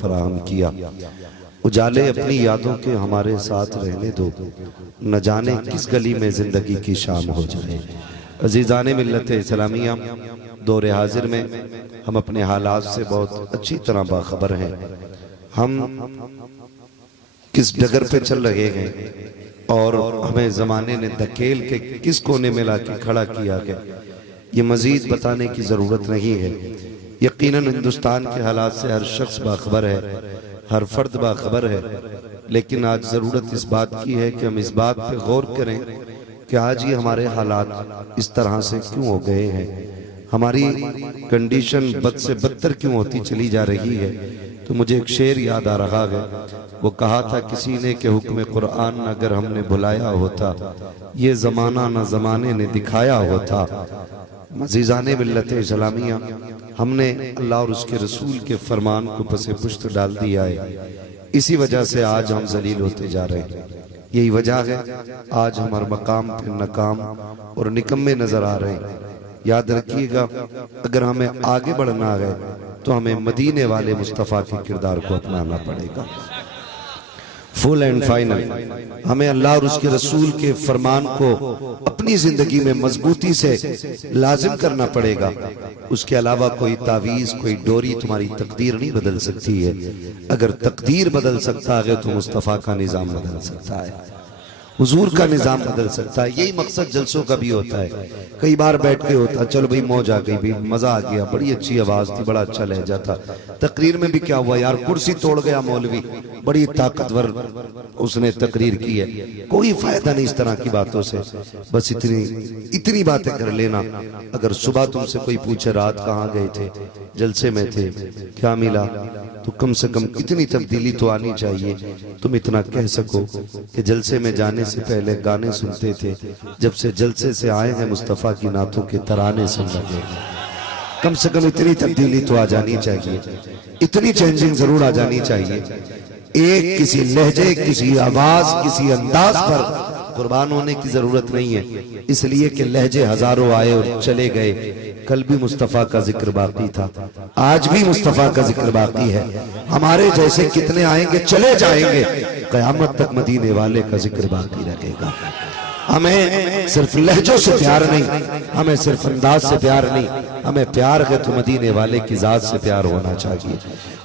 फराहम किया। उजाले अपनी यादों के हमारे साथ रहने दो, न जाने किस गली में जिंदगी की शाम हो जाए। अजीज़ाने मिल्लत इस्लामिया, दौरे हाजिर में हम अपने हालात से बहुत अच्छी तरह बाखबर हैं। हम किस डगर पे चल रहे हैं और हमें ज़माने ने धकेल के किस कोने में लाके खड़ा किया है, ये मज़ीद बताने की ज़रूरत नहीं है। यकीनन हिंदुस्तान के हालात से हर शख्स बाखबर है, हर फर्द बाखबर है, लेकिन आज ज़रूरत इस बात की है कि हम इस बात पे गौर करें कि आज ये हमारे हालात इस तरह से क्यों हो गए हैं, हमारी कंडीशन बद से बदतर क्यों होती चली जा रही है। तो मुझे एक शेर याद आ रहा है, वो कहा था किसी ने कि हुक्म कुरान अगर हमने बुलाया होता, ये ज़माना न ज़माने ने दिखाया होता। मज़ीज़ाने मिल्लत इस्लामिया, हमने अल्लाह और उसके रसूल के फरमान को पसे पुश्त डाल दिया है, इसी वजह से आज हम जलील होते जा रहे हैं। यही वजह है आज हमारे मकाम पे नाकाम और निकम्मे नजर आ रहे हैं। याद रखिएगा, अगर हमें आगे बढ़ना है तो हमें मदीने वाले मुस्तफ़ा के किरदार को अपनाना पड़ेगा। फुल एंड फाइनल हमें अल्लाह और उसके रसूल के फरमान को अपनी जिंदगी में मजबूती से लाजिम करना पड़ेगा। उसके अलावा कोई तावीज़, कोई डोरी तुम्हारी तकदीर नहीं बदल सकती है। अगर तकदीर बदल सकता है तो मुस्तफ़ा का निज़ाम बदल सकता है, हुजूर का निज़ाम बदल सकता है। यही मकसद जलसों का भी होता है। कई बार बैठ के होता, चलो भाई मौज आ गई, भाई मजा आ गया, बड़ी अच्छी आवाज थी, बड़ा अच्छा लहजा था। तकरीर में भी क्या हुआ यार, कुर्सी तोड़ गया मौलवी, बड़ी ताकतवर उसने तकरीर की है। कोई फायदा नहीं इस तरह की बातों से। बस इतनी बातें कर लेना। अगर सुबह तुमसे कोई पूछे रात कहाँ गए थे, जलसे में थे, क्या मिला, तो कम से कम इतनी तब्दीली तो आनी चाहिए। तुम इतना कह सको कि जलसे में जाने से पहले गाने सुनते थे, जब से जलसे से आए हैं मुस्तफ़ा की नातों के तराने सुन लगे। कम से कम इतनी तब्दीली तो आ जानी चाहिए, इतनी चेंजिंग जरूर आ जानी चाहिए। एक किसी लहजे, किसी आवाज, किसी अंदाज पर कुर्बान होने की जरूरत नहीं है, इसलिए कि लहजे हजारों आए और चले गए। कल भी मुस्तफ़ा का जिक्र बाकी था, आज भी मुस्तफ़ा का जिक्र बाकी है। हमारे जैसे कितने आएंगे, चले जाएंगे, क़यामत तक मदीने वाले का जिक्र बाकी रहेगा। हमें सिर्फ लहजों से प्यार नहीं, हमें सिर्फ अंदाज से प्यार नहीं, हमें प्यार है तो मदीने वाले की जात से प्यार होना चाहिए,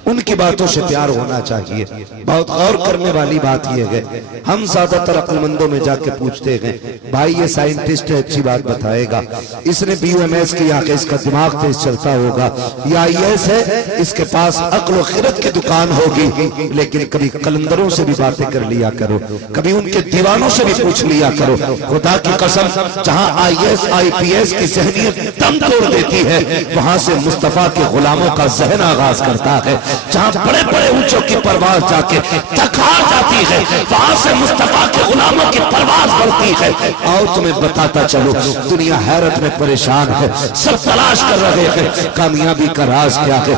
उनकी बातों से प्यार होना चाहिए। बहुत गौर करने वाली बात यह है, हम ज्यादातर अक्लमंदों में जाके पूछते हैं, भाई ये साइंटिस्ट है, अच्छी बात बताएगा, इसने BUMS किया कि इसका दिमाग तेज चलता होगा, या IAS है, इसके पास अक्ल खिरत की दुकान होगी। लेकिन कभी कलंदरों से भी बातें कर लिया करो, कभी उनके दीवानों से भी पूछ लिया करो। खुदा की कसम, जहां IAS IPS की जहनियत दम तोड़ देती है, वहां से मुस्तफा के गुलामों का जहन आगाज करता है। जहां बड़े बड़े ऊंचों की परवाज जाके थक हार जाती है, वहां से मुस्तफा के गुलामों की परवाज बढ़ती है। आओ तुम्हें बताता चलो, दुनिया हैरत में परेशान है, सब तलाश कर रहे हैं कामयाबी का राज क्या है।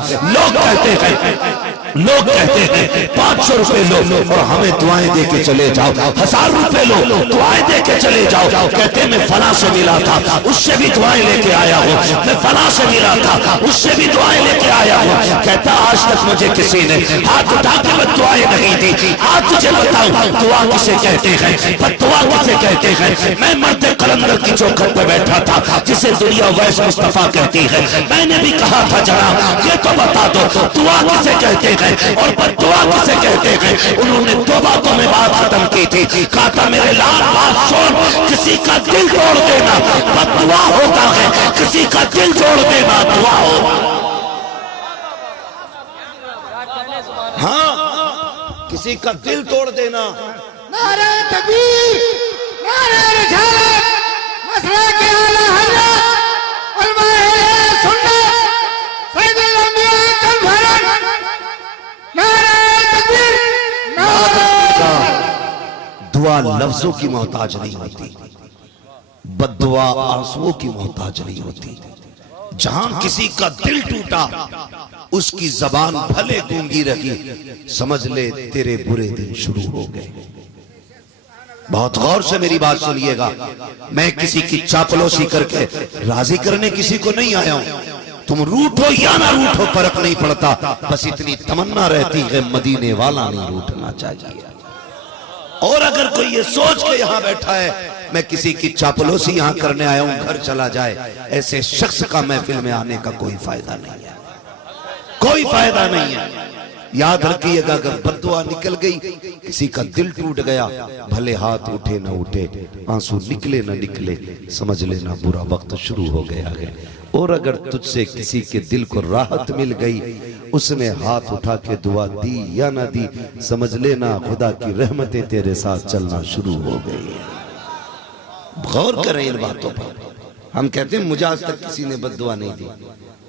लोग कहते हैं 500 रुपए लो और हमें दुआएं दे के चले जाओ, 1000 रुपए लो, दुआएं दे के चले जाओ। कहते मैं फला से मिला था, उससे भी दुआएं लेके आया हूँ, मैं फला से मिला था, उससे भी दुआएं लेके आया हूँ। कहता आज तक मुझे किसी ने हाथ उठा के मैं दुआएं नहीं दी। आज तुझे बताऊं दुआ किसे कहते हैं, बद्दुआ किसे कहते हैं। मैं मर्द कलंदर की चौखट पे बैठा था, जिसे दुनिया वैस मुस्तफा कहती है। मैंने भी कहा था जनाब ये तो बता दो दुआ किसे कहते हैं और बद्दुआ किसे कहते हैं। उन्होंने 2 बातों में बात खत्म की थी। कहा था मेरे लाल बात सुन, किसी का दिल तोड़ देना बद्दुआ होता है, किसी का दिल तोड़ देना दुआ होता। हाँ, किसी का दिल तोड़ देना। नारे तकबीर, नारे रिसालत, मसला के आला हज़रत उलमाए सुन्नत सैयदुल अंबिया कल भरत। नारे तकबीर, नारे। दुआ लफ्जों की मोहताज नहीं होती, बद्दुआ आंसुओं की मोहताज नहीं होती। जहां किसी का दिल टूटा, उसकी जबान भले गूंगी रही, समझ ले तेरे बुरे दिन शुरू हो गए। बहुत गौर से मेरी बात सुनिएगा, मैं किसी की चापलूसी करके राजी करने किसी को नहीं आया हूं। तुम रूठो या ना रूठो फर्क नहीं पड़ता, बस इतनी तमन्ना रहती है मदीने वाला नहीं रूठना चाहिए। और अगर कोई ये सोच के यहाँ बैठा है मैं किसी की चापलूसी यहाँ करने आया हूं घर चला जाए, ऐसे शख्स का महफिल में आने का कोई फायदा नहीं है, कोई फायदा नहीं है। याद रखिएगा अगर बद्दुआ निकल गई, किसी का दिल टूट गया, भले हाथ उठे न उठे, आंसू निकले न निकले, समझ लेना बुरा वक्त शुरू हो गया है। और अगर तुझसे किसी के दिल को राहत मिल गई, उसने हाथ उठा के दुआ दी या ना दी, समझ लेना खुदा की रहमतें तेरे साथ चलना शुरू हो गई। गौर करें इन बातों पर। हम कहते हैं मुझे आज तक किसी ने बद्दुआ नहीं दी,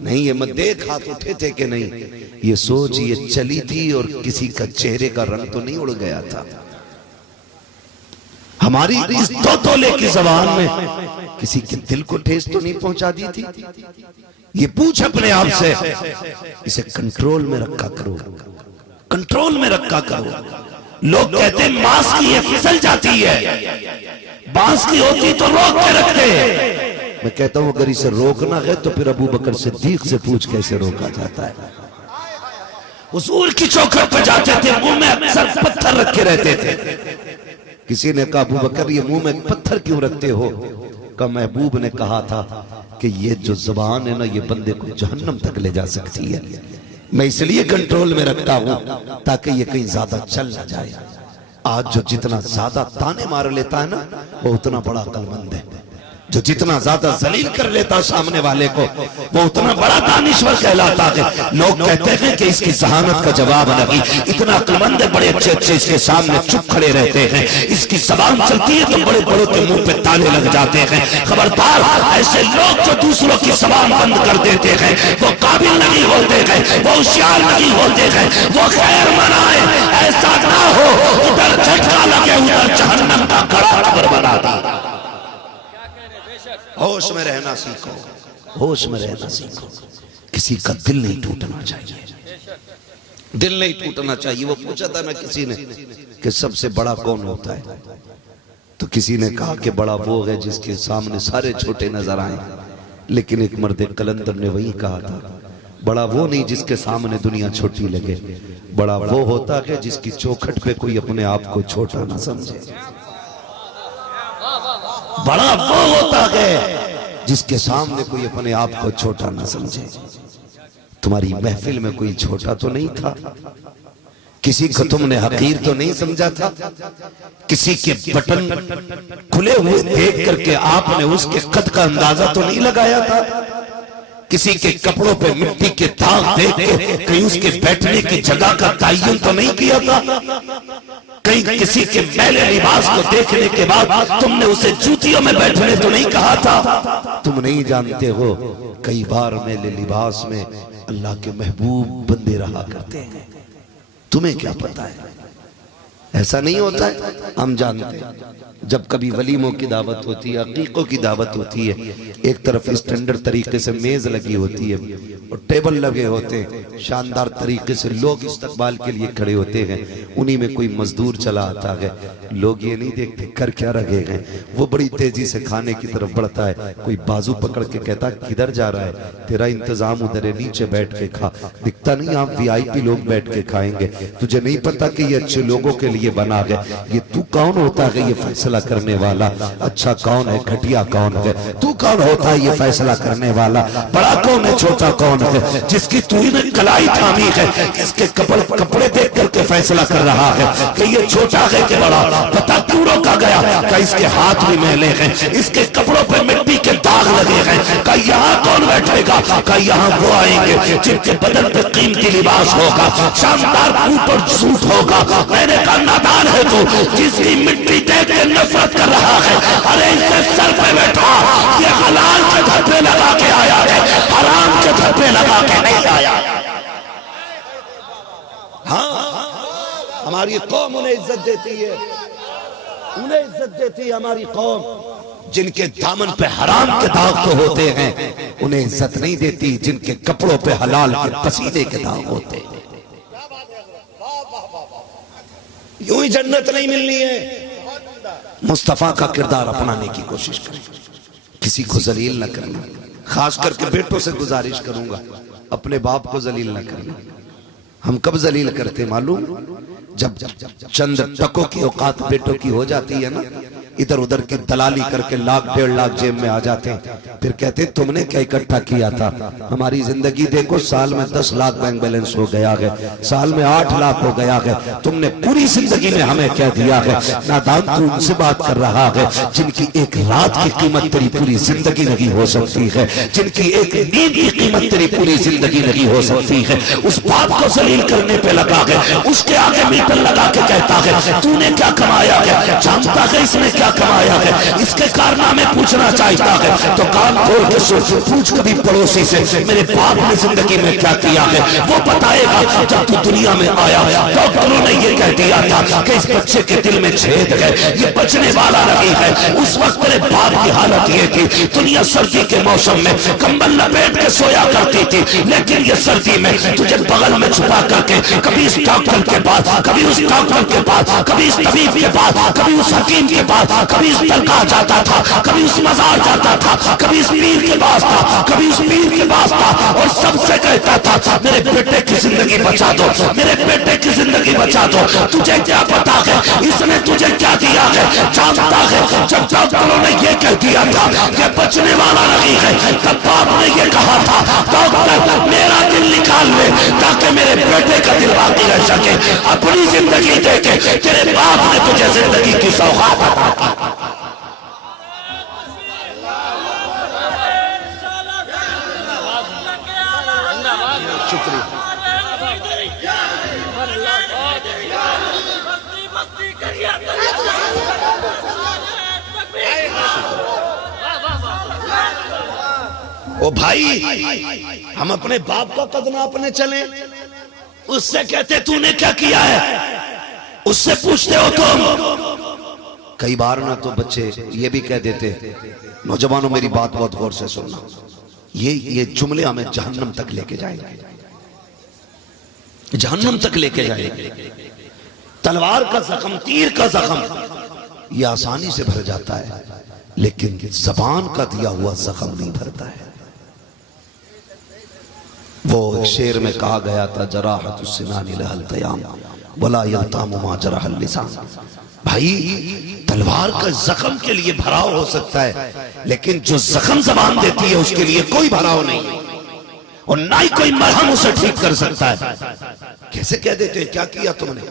नहीं ये मत देख हाथ उठे थे कि नहीं, ये सोच ये चली थी और किसी का चेहरे का रंग तो नहीं उड़ गया था। हमारी इस दो तोले की जबान में किसी के दिल को ठेस तो नहीं पहुंचा दी थी। ये पूछ अपने आप से, इसे कंट्रोल में रखा करो, कंट्रोल में रखा करो। लोग कहते हैं मांस की ये फिसल जाती है, बांस की होती तो रोक के रखते। मैं कहता हूं अगर इसे रोकना है तो फिर अबू बकर सिद्दीक से पूछ कैसे रोका जाता है। हुजूर की चौखट पर जाते थे, मुंह में अक्सर पत्थर रखे रहते थे। किसी ने कहा अबू बकर ये मुंह में पत्थर क्यों रखते हो? का महबूब ने कहा था कि ये जो जुबान है ना ये बंदे को जहन्नम तक ले जा सकती है, मैं इसलिए कंट्रोल में रखता हूं ताकि ये कहीं ज्यादा चल ना जाए। आज जो जितना ज्यादा ताने मार लेता है ना वो उतना बड़ा अक्लमंद है, जो जितना ज्यादा जलील कर लेता सामने वाले को वो उतना बड़ा दानिश्वर कहलाता है। लोग कहते हैं कि इसकी जहानत का जवाब नहीं, इतना अक्लमंद है, बड़े अच्छे अच्छे इसके सामने चुप खड़े रहते हैं, इसकी जबान चलती है तो बड़े बड़ों के मुंह पे ताले लग जाते हैं। खबरदार, ऐसे लोग जो दूसरों की जबान बंद कर देते हैं वो काबिल नहीं होते हैं, वो होशियार नहीं होते हैं, वो खैर मनाए ऐसा ना हो उधर झटका लगे उधर जहन्नम का कड़ा खबर बना दी। होश में रहना सीखो, होश में रहना सीखो। किसी का दिल नहीं टूटना चाहिए, दिल नहीं टूटना चाहिए। वो पूछा था ना किसी ने कि सबसे बड़ा कौन होता है, तो किसी ने कहा कि बड़ा वो है जिसके सामने सारे छोटे नजर आए। लेकिन एक मर्द कलंदर ने वही कहा था, बड़ा वो नहीं जिसके सामने दुनिया छोटी लगे, बड़ा वो होता है जिसकी चौखट पे कोई अपने आप को छोटा ना समझे। बड़ा वो होता है जिसके सामने कोई अपने आप को छोटा ना समझे। तुम्हारी महफिल में कोई छोटा तो नहीं था, किसी को तुमने हकीर तो नहीं समझा था, किसी के बटन खुले हुए देख करके आपने उसके कद का अंदाजा तो नहीं लगाया था, किसी के कपड़ों पे मिट्टी के दाग देख के कहीं उसके बैठने की जगह का तयन तो नहीं किया था, कहीं किसी के मैले लिबास को देखने के बाद तुमने उसे जूतियों में बैठने तो नहीं कहा था। तुम नहीं जानते हो कई बार मैले लिबास में अल्लाह के महबूब बंदे रहा करते हैं, तुम्हें क्या पता है? ऐसा नहीं होता है, हम जानते हैं। जब कभी वलीमों की दावत होती है, अकीकों की दावत होती है, एक तरफ स्टैंडर्ड तरीके से मेज लगी होती है और टेबल लगे होते हैं, शानदार तरीके से लोग इस्तकबाल के लिए खड़े होते हैं, उन्हीं में कोई मजदूर चला आता है, लोग ये नहीं देखते कर क्या रहे हैं, वो बड़ी तेजी से खाने की तरफ बढ़ता है, कोई बाजू पकड़ के कहता किधर जा रहा है, तेरा इंतजाम उधर है, नीचे बैठ के खा। दिखता नहीं आप VIP लोग बैठ के खाएंगे, तुझे नहीं पता कि ये अच्छे लोगों के लिए बना है, ये तू कौन होता है ये फैसला करने वाला, अच्छा कौन है घटिया कौन है, तू कौन होता है ये फैसला करने वाला, बड़ा कौन है छोटा कौन है, जिसकी तूने कलाई थामी है इसके कपड़े देख करके फैसला कर रहा है कि ये छोटा है कि बड़ा, पता क्यों रोका गया, क्या इसके हाथ भी मैले हैं, इसके कपड़ों पे मिट्टी के दाग लगे हैं, क्या यहाँ कौन बैठेगा, क्या यहाँ वो आएंगे जिनके बदन पे कीमती लिबास होगा, शानदार बूट और सूट होगा। मैंने कहा नादान है तू जिसकी मिट्टी देख के नफरत कर रहा है, अरे इससे सर पे बैठा, ये हलाल के धब्बे लगा के आया है, हराम के धब्बे लगा के नहीं आया। हाँ, हमारी कौम उन्हें इज्जत देती है, उन्हें इज्जत देती है हमारी कौम। जिनके दामन पे हराम के दाग तो होते हैं उन्हें इज्जत नहीं देती, जिनके कपड़ों पे हलाल के पसीने के दाग होते हैं। यूं ही जन्नत नहीं मिलनी है। मुस्तफा का किरदार अपनाने की कोशिश करें, किसी को जलील न करना, खास करके बेटों से गुजारिश करूंगा, अपने बाप को जलील न करना। हम कब जलील करते मालूम? जब चंद टकों की औकात बेटों की हो जाती है ना, इधर उधर की दलाली करके लाख 1.5 लाख जेब में आ जाते हैं, फिर कहते तुमने क्या इकट्ठा किया था? हमारी जिंदगी देखो, साल में 10 लाख बैंक बैलेंस हो गया है, साल में 8 लाख हो गया है, तुमने पूरी जिंदगी में हमें क्या दिया है? नादान तू उनसे बात कर रहा है जिनकी एक रात की कीमत तेरी पूरी जिंदगी नहीं हो सकती है, जिनकी एक नींद की कीमत तेरी पूरी जिंदगी नहीं हो सकती है। उस बाप को जलील करने पे लगा है, उसके आगे मीटर लगा के कहता है तूने क्या कमाया है? जानता है इसने क्या कमाया है? इसके कारनामे पूछना चाहता है तो कान खोल के पूछ कभी पड़ोसी से, मेरे बाप ने जिंदगी में क्या किया है? वो बताएगा। जब तू दुनिया में आया डॉक्टरों ने ये कह दिया था कि इस बच्चे के दिल में छेद है, ये बचने वाला नहीं है। उस वक्त तेरे बाप की हालत ये थी, दुनिया सर्दी के मौसम में कंबल लपेट के सोया करती थी, लेकिन ये सर्दी में तुझे बगल में छुपा करके कभी इस डॉक्टर के पास, कभी उस डॉक्टर के पास, कभी इस तबीब के पास, कभी उस हकीम के पास, कभी इस दरगाह जाता था, कभी उस मजार जाता था, कभी इस पीर के पास था, कभी उस पीर के पास था, और सबसे कहता था मेरे बेटे की जिंदगी बचा दो, मेरे बेटे की जिंदगी बचा दो। तुझे क्या पता है इसने तुझे क्या दिया है? जानता है जब डॉक्टरों ने ये कह दिया था कि बचने वाला नहीं है, तब बाप ने ये कहा था डॉक्टर मेरा दिल निकाल ले ताकि मेरे बेटे का दिल बाकी रह सके। अपनी जिंदगी देके तेरे बाप ने तुझे जिंदगी की सौगात अता की। शुक्रिया। ओ भाई, हम अपने बाप का कद नापने चले, उससे कहते तूने क्या किया है, उससे पूछते हो तुम। कई बार ना तो बच्चे ये भी कह देते, नौजवानों मेरी बात बहुत गौर से सुनना, ये जुमले हमें जहन्नम तक लेके जाएंगे, जहन्नम तक लेके जाएंगे। तलवार का जख्म, तीर का जख्म ये आसानी से भर जाता है, लेकिन जबान का दिया हुआ जख्म नहीं भरता है। वो एक शेर में कहा गया था जराहतुस्सिनानी लहल तयाम वला यल्तामु मा जरहल लिसान। भाई तलवार का जख्म के लिए भराव हो सकता है, लेकिन जो जख्म जबान देती है उसके लिए कोई भराव नहीं, और ना ही कोई मरहम उसे ठीक कर सकता है। कैसे कह देते क्या किया तुमने?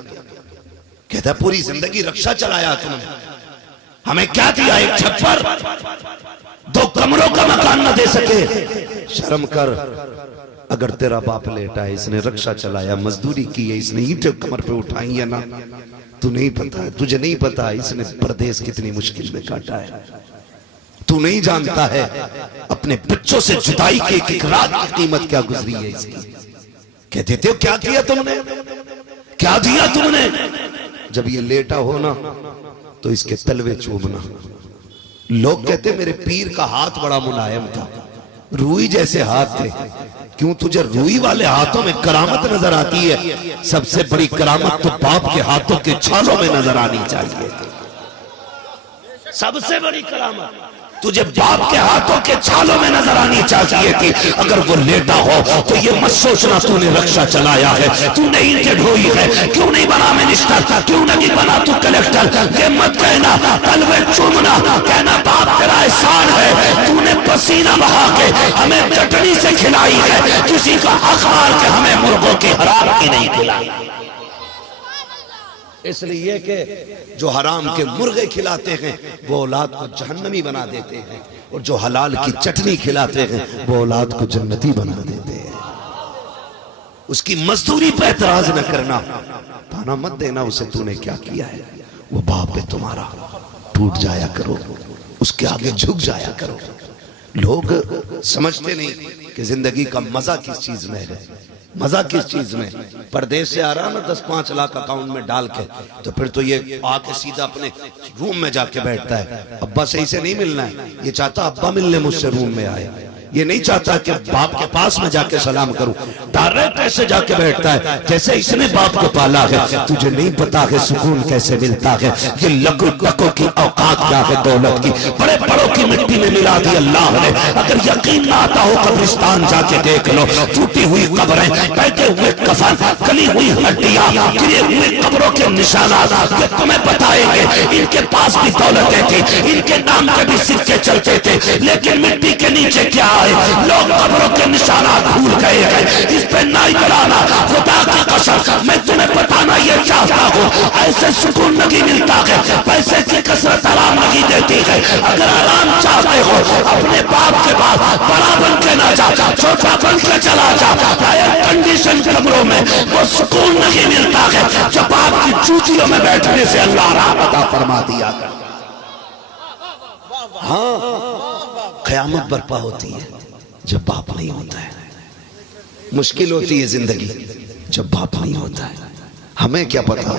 कहता पूरी जिंदगी रक्षा चलाया तुमने, हमें क्या दिया? एक छप्पर, 2 कमरों का मकान न दे सके। शर्म कर, अगर तेरा बाप लेटा है, इसने रक्षा चलाया, मजदूरी की है, इसने ईंटें कमर पे उठाई है ना, तू नहीं पता है, तुझे नहीं पता इसने परदेश कितनी मुश्किल में काटा है। तू नहीं जानता है अपने बच्चों से जुदाई की एक रात की कीमत क्या गुजरी है इसकी। कहते थे क्या किया तुमने, क्या दिया तुमने? जब ये लेटा हो ना तो इसके तलवे चूमना। लोग कहते मेरे पीर का हाथ बड़ा मुलायम था, रूई जैसे हाथ थे। क्यों तुझे रूई वाले हाथों में करामत नजर आती है? सबसे बड़ी करामत तो बाप के हाथों के छालों में नजर आनी चाहिए। सबसे बड़ी करामत तुझे बाप के हाथों के छालों में नजर आनी चाहिए थी। अगर वो लेटा हो तो ये मत सोचना तूने रक्षा चलाया है, तूने ईंटें ढोई है, क्यों नहीं बना मिनिस्टर, क्यों नहीं बना तू कलेक्टर। ये मत कहना, तलवे चूमना, कहना बाप तेरा एहसान है, तूने पसीना बहा के हमें चटनी से खिलाई है, किसी का हक मार के हमें मुर्गों की हराम की नहीं खिलाई। इसलिए कि जो हराम के मुर्गे खिलाते हैं वो औलाद को जहन्नमी बना देते हैं, और जो हलाल की चटनी खिलाते हैं वो औलाद को जन्नती बना देते हैं। उसकी मजदूरी पर एतराज न करना, ताना मत देना उसे तूने क्या किया है। वो बाप है तुम्हारा, टूट जाया करो, उसके आगे झुक जाया करो। लोग समझते नहीं कि जिंदगी का मजा किस चीज में है। मजा किस चीज में? परदेश से आ रहा ना 10-5 लाख अकाउंट में डाल के, तो फिर तो ये आके सीधा अपने रूम में जाके बैठता है। अब्बा सही से नहीं मिलना है, ये चाहता अब्बा मिलने मुझसे रूम में आए। ये नहीं चाहता कि बाप के पास में जाके सलाम करूं, डायरेक्ट ऐसे जाके बैठता है जैसे इसने बाप को पाला है। तुझे नहीं पता है सुकून कैसे मिलता है, ये लकू टकों की औकात क्या है दौलत की, बड़े बड़ों की मिट्टी में मिला दी अल्लाह ने। अगर यकीन ना आता हो कब्रिस्तान जाके देख लो, टूटी हुई कब्रें, बैठे हुए कफन, गली हुई हड्डियां, गिरे हुए कब्रों के निशानात, ये तुम्हें बताएंगे इनके पास भी दौलतें थी, इनके नाम के भी सिक्के चलते थे, लेकिन मिट्टी के नीचे क्या है, लोग कब्रों के निशानात भूल गए हैं। इस पे ना इतराना, खुदा की कसम मैं तुम्हें बताना ये चाहता हूँ, ऐसे सुकून नहीं मिलता है, पैसे की कसरत आराम नहीं देती है। अगर आराम चाहते हो अपने बाप के पास बड़ा बन के ना जा, छोटा बन के चला जा। एयर कंडीशन कमरों में वो सुकून नहीं मिलता है जो बाप की चूतियों में बैठने से अल्लाह राहत अता फरमा दिया। हाँ, क़यामत बर्पा होती है जब बाप नहीं होता है, मुश्किल होती है जिंदगी जब बाप नहीं होता है। हमें क्या पता,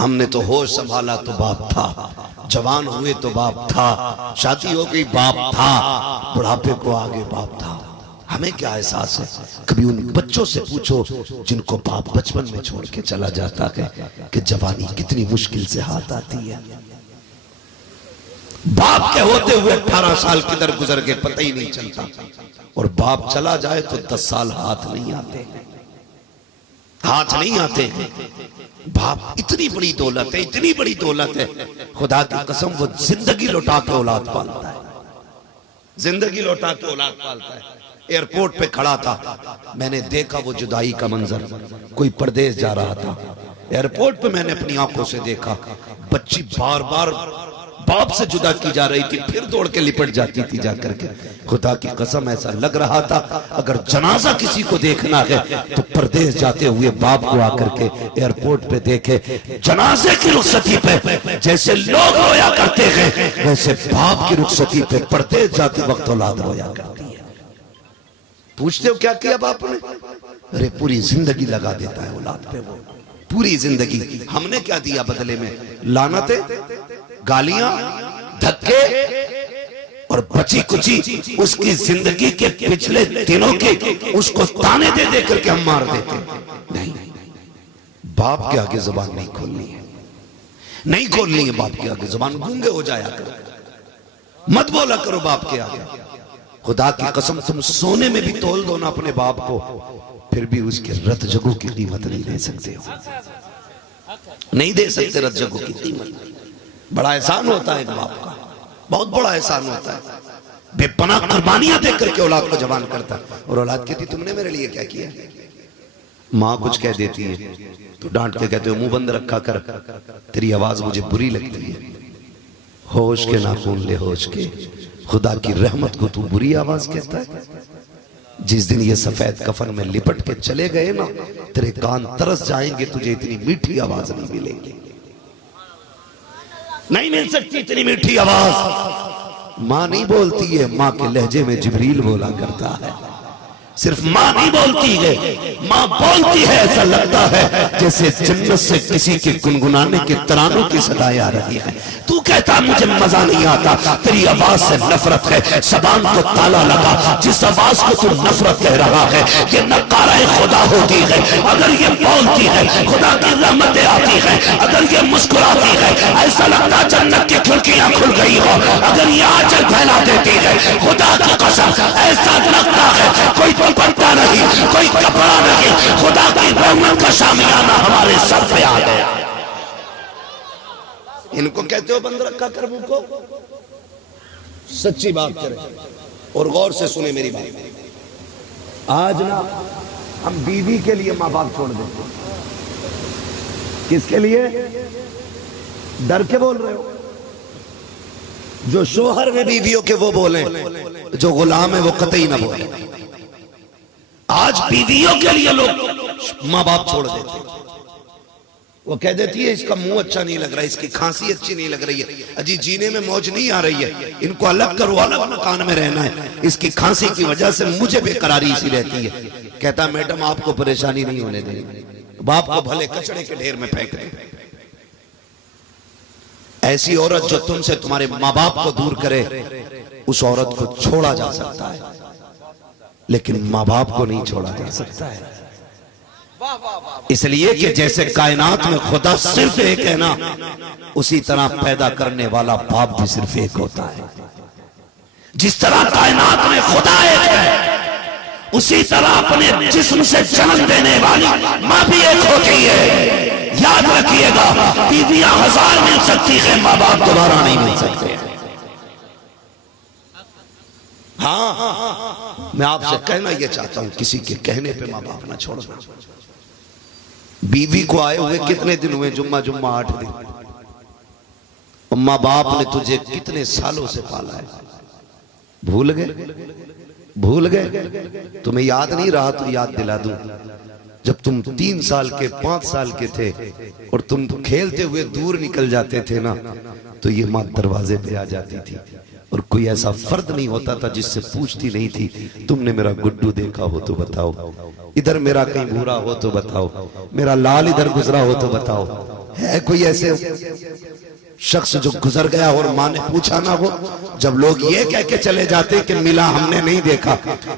हमने तो होश संभाला तो बाप था, जवान हुए तो बाप था, शादी हो गई बाप था, बुढ़ापे को आगे बाप था। हमें क्या एहसास है? कभी उन बच्चों से पूछो जिनको बाप बचपन में छोड़ के चला जाता है कि जवानी कितनी मुश्किल से हाथ आती है। बाप के होते हुए 18 साल किधर गुजर गए पता ही नहीं चलता, और बाप चला जाए तो 10 साल हाथ नहीं आते, हाथ नहीं आते। बाप इतनी बड़ी दौलत है, इतनी बड़ी दौलत है, खुदा की कसम वो जिंदगी लौटा के औलाद पालता है, जिंदगी लौटा के औलाद पालता है। एयरपोर्ट पे खड़ा था, मैंने देखा वो जुदाई का मंजर, कोई परदेश जा रहा था, एयरपोर्ट पे मैंने अपनी आंखों से देखा बच्ची बार बार बाप से जुदा की जा रही थी, फिर दौड़ के लिपट जाती थी जाकर के। खुदा की कसम ऐसा लग रहा था अगर जनाजा किसी को देखना है तो परदेश जाते हुए बाप को आकर के एयरपोर्ट पे देखे। जनाजे की रुखसती पे जैसे लोग रोया करते हैं, वैसे बाप की रुखसती पे परदेश जाते वक्त औलाद रोया करती है। पूछते हो क्या किया बाप ने? अरे पूरी जिंदगी लगा देता है औलाद पे, वो पूरी जिंदगी। हमने क्या दिया बदले में? लानतें, गालियां, धक्के और बची कुची उसकी जिंदगी के पिछले दिनों के उसको ताने दे दे करके हम मार देते। नहीं, बाप के आगे जुबान नहीं खोलनी है, नहीं खोलनी है बाप के आगे जुबान, गूंगे हो जाया करो, मत बोला करो बाप के आगे। खुदा की कसम तुम सोने में भी तोल दो ना अपने बाप को, फिर भी उसके रत जगों की कीमत नहीं दे सकते हो, नहीं दे सकते रत जगों की कीमत। बड़ा एहसान होता है एक बाप का, बहुत बड़ा एहसान होता है, बेपनाह कुर्बानियां देकर करके औलाद को जवान करता है। और औलाद कहती तुमने मेरे लिए क्या किया? माँ कुछ कह देती है तो डांट के कहते हो मुंह बंद रखा कर, तेरी आवाज मुझे बुरी लगती है। होश के नाखून ले होश के, खुदा की रहमत को तू बुरी आवाज कहता है? जिस दिन ये सफेद कफन में लिपट के चले गए ना, तेरे कान तरस जाएंगे, तुझे इतनी मीठी आवाज नहीं मिलेगी, नहीं मिल सकती इतनी मीठी आवाज। माँ नहीं बोलती है, माँ के लहजे में जिब्रील बोला करता है। सिर्फ माँ नहीं बोलती है, माँ बोलती है, ऐसा लगता है जैसे जन्नत से किसी के गुनगुनाने के तरानों की सदाएं आ रही है। तू कहता मुझे मजा नहीं आता, तेरी आवाज से नफरत है, जबान को ताला लगा। जिस आवाज को तू नफरत कह रहा है ये नकारा खुदा होती है। अगर ये बोलती है खुदा की रहमतें आती है, अगर ये मुस्कुराती है ऐसा लगता जन्नत की खिड़कियां खुल गई हो। अगर ये आंचल फैला देती है खुदा की कसम ऐसा लगता है कोई दुपट्टा नहीं, कोई कपड़ा नहीं, खुदा की रहमत का शामियाना हमारे सर पे आ गया। इनको कहते हो बंद रखा कर मुंह को। सच्ची बात करें और गौर से सुने मेरी बात। आज ना हम बीवी के लिए माँ बाप छोड़ देते, किसके लिए? डर के बोल रहे हो? जो शोहर में बीवियों के वो बोले, जो गुलाम है वो कतई ना बोले। आज बीवियों के लिए लोग माँ बाप छोड़ देते। वो कह देती है इसका मुंह अच्छा नहीं लग रहा है, इसकी खांसी अच्छी नहीं लग रही है, अजी जीने में मौज नहीं आ रही है, इनको अलग करो, अलग मकान में रहना है, इसकी खांसी की वजह से मुझे बेकरारी सी रहती है। कहता मैडम आपको परेशानी नहीं होने देंगे, बाप को भले कचड़े के ढेर में फेंक दे। ऐसी औरत जो तुमसे तुम्हारे माँ बाप को दूर करे, उस औरत को छोड़ा जा सकता है, लेकिन माँ बाप को नहीं छोड़ा जा सकता है। इसलिए कि जैसे कायनात में खुदा सिर्फ एक है ना, उसी तरह पैदा करने वाला बाप भी सिर्फ एक होता है। जिस तरह कायनात में खुदा एक है, उसी तरह अपने जिस्म से जन्म देने वाली माँ भी एक होती है। याद रखिएगा, बीवियां 1000 मिल सकती है, माँ बाप दोबारा नहीं मिल सकते। हाँ, मैं आपसे कहना यह चाहता हूं, किसी के कहने पे माँ बाप ना छोड़ना। बीवी को आए हुए कितने दिन हुए? जुम्मा 8 दिन। माँ बाप ने तुझे कितने सालों से पाला है, भूल गए? तुम्हें याद नहीं रहा तो याद दिला दूं। जब तुम 3 साल के 5 साल के थे और तुम खेलते हुए दूर निकल जाते थे ना, तो ये माँ दरवाजे पे आ जाती थी और कोई ऐसा फर्द नहीं होता था जिससे पूछती नहीं थी, तुमने मेरा गुड्डू देखा हो तो बताओ, इधर मेरा कहीं भूरा हो तो बताओ, मेरा लाल इधर गुजरा हो तो बताओ। है कोई ऐसे शख्स जो गुजर गया और माँ ने पूछा ना हो? जब लोग ये कह के चले जाते कि मिला हमने नहीं देखा,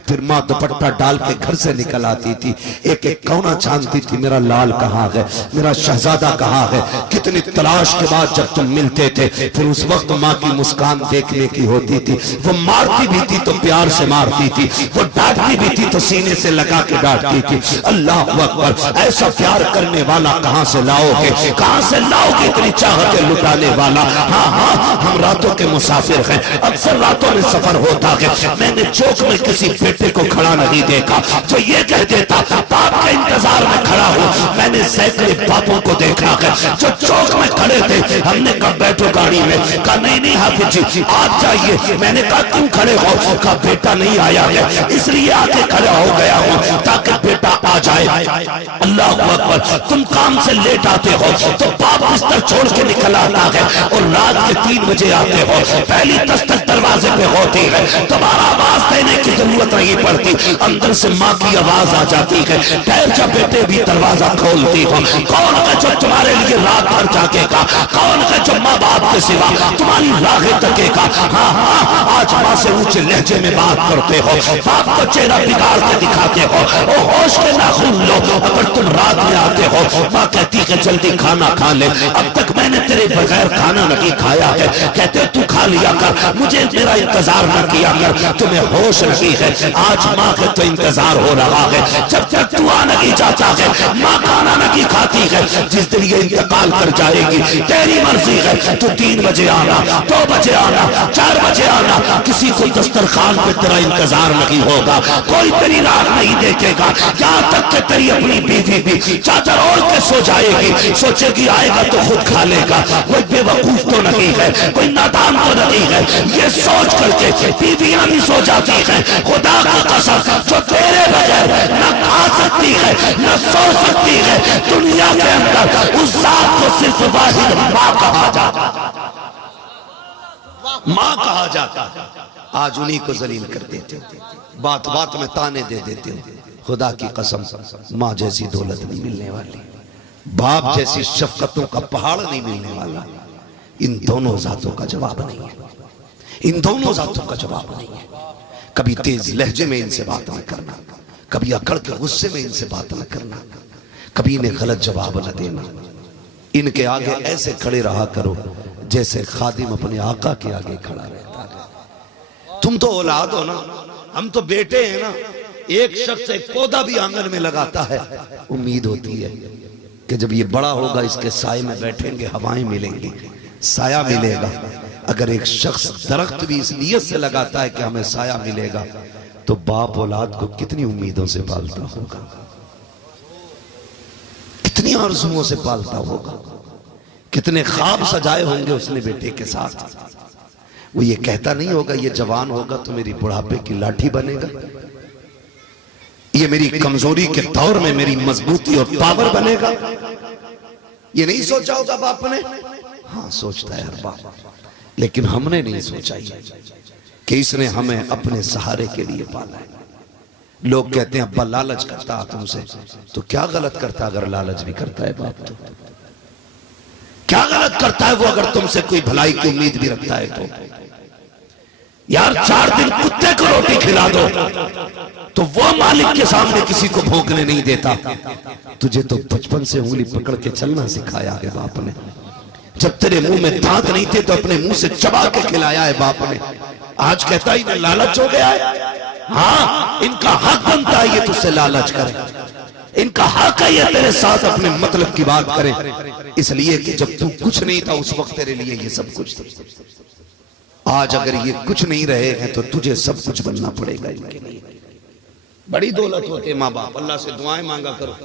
फिर माँ दुपट्टा डाल के घर से निकल आती थी, एक एक कौना छानती थी, मेरा लाल कहाँ है, मेरा शहजादा कहाँ है। कितनी तलाश के बाद जब तुम मिलते थे, फिर उस वक्त माँ की मुस्कान देखने की होती थी। वो मारती भी थी तो प्यार से मारती थी, वो डांटती भी थी तो सीने से लगा के डांटती थी। अल्लाह अकबर, ऐसा प्यार करने वाला कहाँ से लाओगे, कहाँ से लाओगे इतनी चाहते लुटाने वाला? हाँ, हम रातों के मुसाफिर हैं, अक्सर रातों में सफर होता है। मैंने चौक में किसी बेटे को खड़ा नहीं देखा जो ये कह देता बाप के इंतजार में खड़ा हूँ। मैंने सैकड़े बापों को देखा है जो चौक में खड़े थे, हमने कहा बैठो गाड़ी में, कहा नहीं हाफिज जी आप जाइए। मैंने कहा क्यों खड़े हो? कहा बेटा नहीं आया है इसलिए आके खड़ा हो गया हूँ ताकि बेटा आ जाए। अल्लाह अकबर, तुम काम से लेट आते हो तो बाप बिस्तर छोड़ के निकल आता है और रात के 3 बजे आते हो, पहली दस्तक दरवाजे पे होती है, दोबारा आवाज देने की जरूरत नहीं पड़ती, अंदर से माँ की आवाज आ जाती है, ठहर जा बेटे भी दरवाजा खोलती हो। कौन है जो तुम्हारे लिए रात भर जागेगा? कौन है जो माँ बाप के सिवा तुम्हारी राहें तकेगा? हाँ, आज माँ से ऊंचे लहजे में बात करते हो, बाप को चेहरा बिगाड़ के दिखाते हो, ओ होश के नाखून लो। अगर तुम रात में आते हो, माँ कहती है जल्दी खाना खा ले, अब तक मैंने तेरे बगैर खाना नहीं खाया है, कहते तू खा लिया कर, मुझे मेरा इंतजार न किया कर, तुम्हें होश नहीं है। आज माँ के तो इंतजार हो रहा है, जब तक तू आ नहीं जाता है माँ खाना नहीं खाती है। जिस दिन ये इंतकाल कर जाएगी तेरी मर्जी है, तू 3 बजे आना, 2 बजे आना, 4 बजे आना, किसी को दस्तरखान पे तेरा इंतजार नहीं होगा, कोई तेरी राह नहीं देखेगा, यहाँ तक कि तेरी अपनी बीवी भी चादर ओढ़ के सो जाएगी, सोचेगी आएगा तो खुद खा लेगा। कोई बेवकूफ तो नहीं है, कोई नादान तो नहीं है, ये सोच करके बीवियां भी सो जाती हैं। खुदा की कसम, जो तेरे बगैर न खा सकती है न सो सकती है दुनिया के अंदर, उस जात को सिर्फ वाहिद माँ कहा जाता, माँ कहा जाता। आज उन्हीं को जलील कर देते, बात बात में ताने दे देते हो। खुदा की कसम, माँ जैसी दौलत नहीं मिलने वाली, बाप जैसी शफकतों का पहाड़ नहीं मिलने वाला। इन दोनों जातों का जवाब नहीं है, इन दोनों जातों का जवाब नहीं है। कभी तेज लहजे में इनसे बात न करना, कभी अकड़ के गुस्से में इनसे बात न करना, कभी इन्हें गलत जवाब न देना। इनके आगे ऐसे खड़े रहा करो जैसे खादिम अपने आका के आगे खड़ा रहता है। तुम तो औलाद हो ना, हम तो बेटे हैं ना। एक शख्स एक पौधा भी आंगन में लगाता है, उम्मीद होती है कि जब ये बड़ा होगा इसके साए में बैठेंगे, हवाएं मिलेंगी, साया मिलेगा। अगर एक शख्स दरख्त भी इस नियत से लगाता है कि हमें साया मिलेगा, तो बाप औलाद को कितनी उम्मीदों से पालता होगा, कितनी आरज़ुओं से पालता होगा, कितने ख्वाब सजाए होंगे उसने बेटे के साथ। वो ये कहता नहीं होगा ये जवान होगा तो मेरी बुढ़ापे की लाठी बनेगा, ये मेरी कमजोरी के दौर में मेरी मजबूती और पावर बनेगा। ये नहीं सोचा होगा बाप ने? हाँ, सोचता है हर बाप, लेकिन हमने नहीं सोचा कि इसने हमें अपने सहारे के लिए पाला है। लोग कहते हैं अब्बा लालच करता तुमसे, तो क्या गलत करता अगर लालच भी करता है बाप? तो क्या गलत करता है वो अगर तुमसे कोई भलाई की उम्मीद भी रखता है? तो यार 4 दिन कुत्ते को रोटी खिला दो तो वो मालिक के सामने किसी को भोंकने नहीं देता। तुझे तो बचपन से उंगली पकड़ के चलना सिखाया है बाप ने। जब तेरे मुंह में दांत नहीं थे तो अपने मुंह से चबा के खिलाया है बाप ने। आज कहता ही नहीं, लालच हो गया है। हाँ, इनका हक बनता है ये तुझसे लालच करे, इनका हक है ये तेरे साथ अपने मतलब की बात करें, इसलिए कि जब तू कुछ नहीं था उस वक्त तेरे लिए ये सब कुछ था। आज अगर ये कुछ नहीं रहे हैं तो तुझे सब कुछ बनना पड़ेगा इनके लिए। बड़ी दौलत होते माँ बाप, अल्लाह से दुआएं मांगा करो,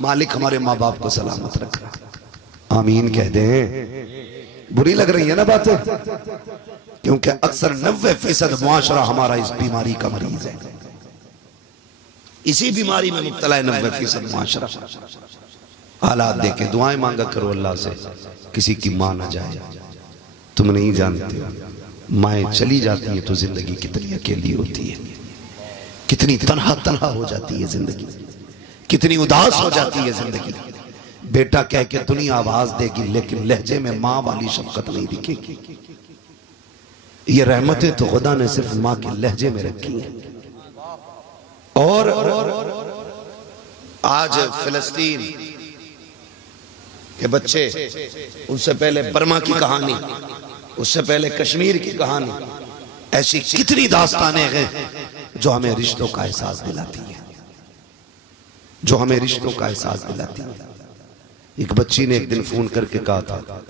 मालिक हमारे माँ बाप को सलामत रखना। आमीन कह दे। बुरी लग रही है ना बातें, क्योंकि अक्सर 90% मुआशरा हमारा इस बीमारी का मरीज है, इसी बीमारी में मुब्तला है 90% मुआशरा। हालात देखे, दुआएं मांगा करो अल्लाह से, किसी की मां ना जाए। तुम नहीं जानते माएँ चली जाती है तो जिंदगी कितनी अकेली होती है, कितनी तन्हा तन्हा हो जाती है जिंदगी, कितनी उदास हो जाती है जिंदगी। बेटा कह के दुनिया आवाज देगी लेकिन लहजे में माँ वाली शफकत नहीं दिखेगी। ये रहमतें तो खुदा ने सिर्फ माँ के लहजे में रखी हैं। और आज फिलिस्तीन के बच्चे, उससे पहले बर्मा की कहानी, उससे पहले कश्मीर की कहानी, ऐसी कितनी दास्तानें हैं जो हमें रिश्तों का एहसास दिलाती है, जो हमें रिश्तों का एहसास दिलाती है। एक बच्ची ने एक दिन फोन करके कहा था,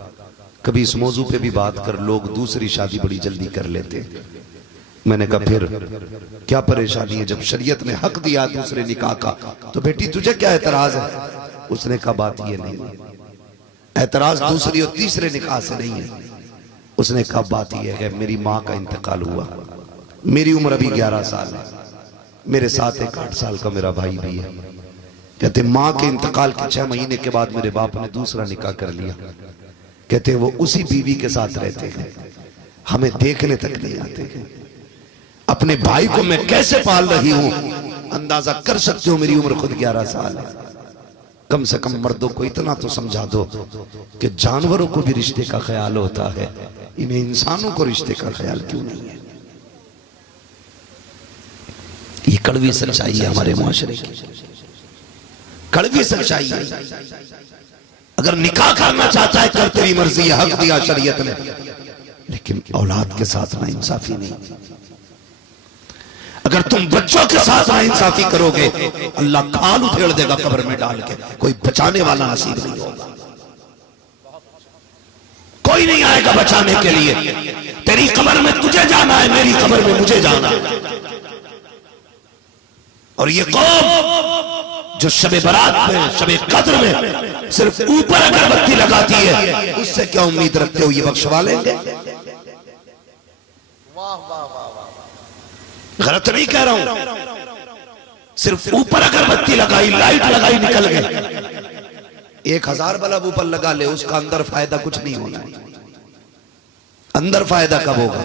कभी इस मौजू पे भी बात कर, लोग दूसरी शादी बड़ी जल्दी कर लेते। मैंने कहा फिर क्या परेशानी है, जब शरीयत ने हक दिया दूसरे निकाह का तो बेटी तुझे क्या एतराज है। उसने कहा बात ये नहीं, एतराज दूसरी और तीसरे निकाह से नहीं है। उसने कहा बात यह है मेरी माँ का इंतकाल हुआ, मेरी उम्र अभी 11 साल है, मेरे साथ एक 8 साल का मेरा भाई भी है। कहते माँ के इंतकाल के 6 महीने के बाद मेरे बाप ने दूसरा निकाह कर लिया। कहते वो उसी बीवी के साथ रहते हैं, हमें देखने तक नहीं आते। अपने भाई को मैं कैसे पाल रही हूं अंदाजा कर सकते हो, मेरी उम्र खुद 11 साल है। कम से कम मर्दों को इतना तो समझा दो कि जानवरों को भी रिश्ते का ख्याल होता है, इन्हें इंसानों को रिश्ते का ख्याल क्यों नहीं है। ये कड़वी सच्चाई है हमारे मुआशरे की, कड़वी सच्चाई है। अगर निकाह करना चाहता है कर, तेरी मर्जी है, हक दिया शरीयत ने, लेकिन औलाद के साथ ना इंसाफी नहीं। अगर तुम बच्चों के साथ ना इंसाफी करोगे अल्लाह खाल उधेड़ देगा कब्र में डाल के, कोई बचाने वाला नसीब नहीं होगा, कोई नहीं आएगा बचाने के लिए। तेरी कब्र में तुझे जाना है, मेरी कब्र में मुझे जाना है। और ये कौम जो शबे बारात में, शबे कद्र में सिर्फ ऊपर अगरबत्ती लगाती है, उससे क्या उम्मीद रखते हो ये बख्शवा लेंगे? गलत नहीं कह रहा हूं, सिर्फ ऊपर अगरबत्ती लगाई, लाइट लगाई, निकल गए। 1000 बल्ब ऊपर लगा ले, उसका अंदर फायदा कुछ नहीं होना है। अंदर फायदा कब होगा?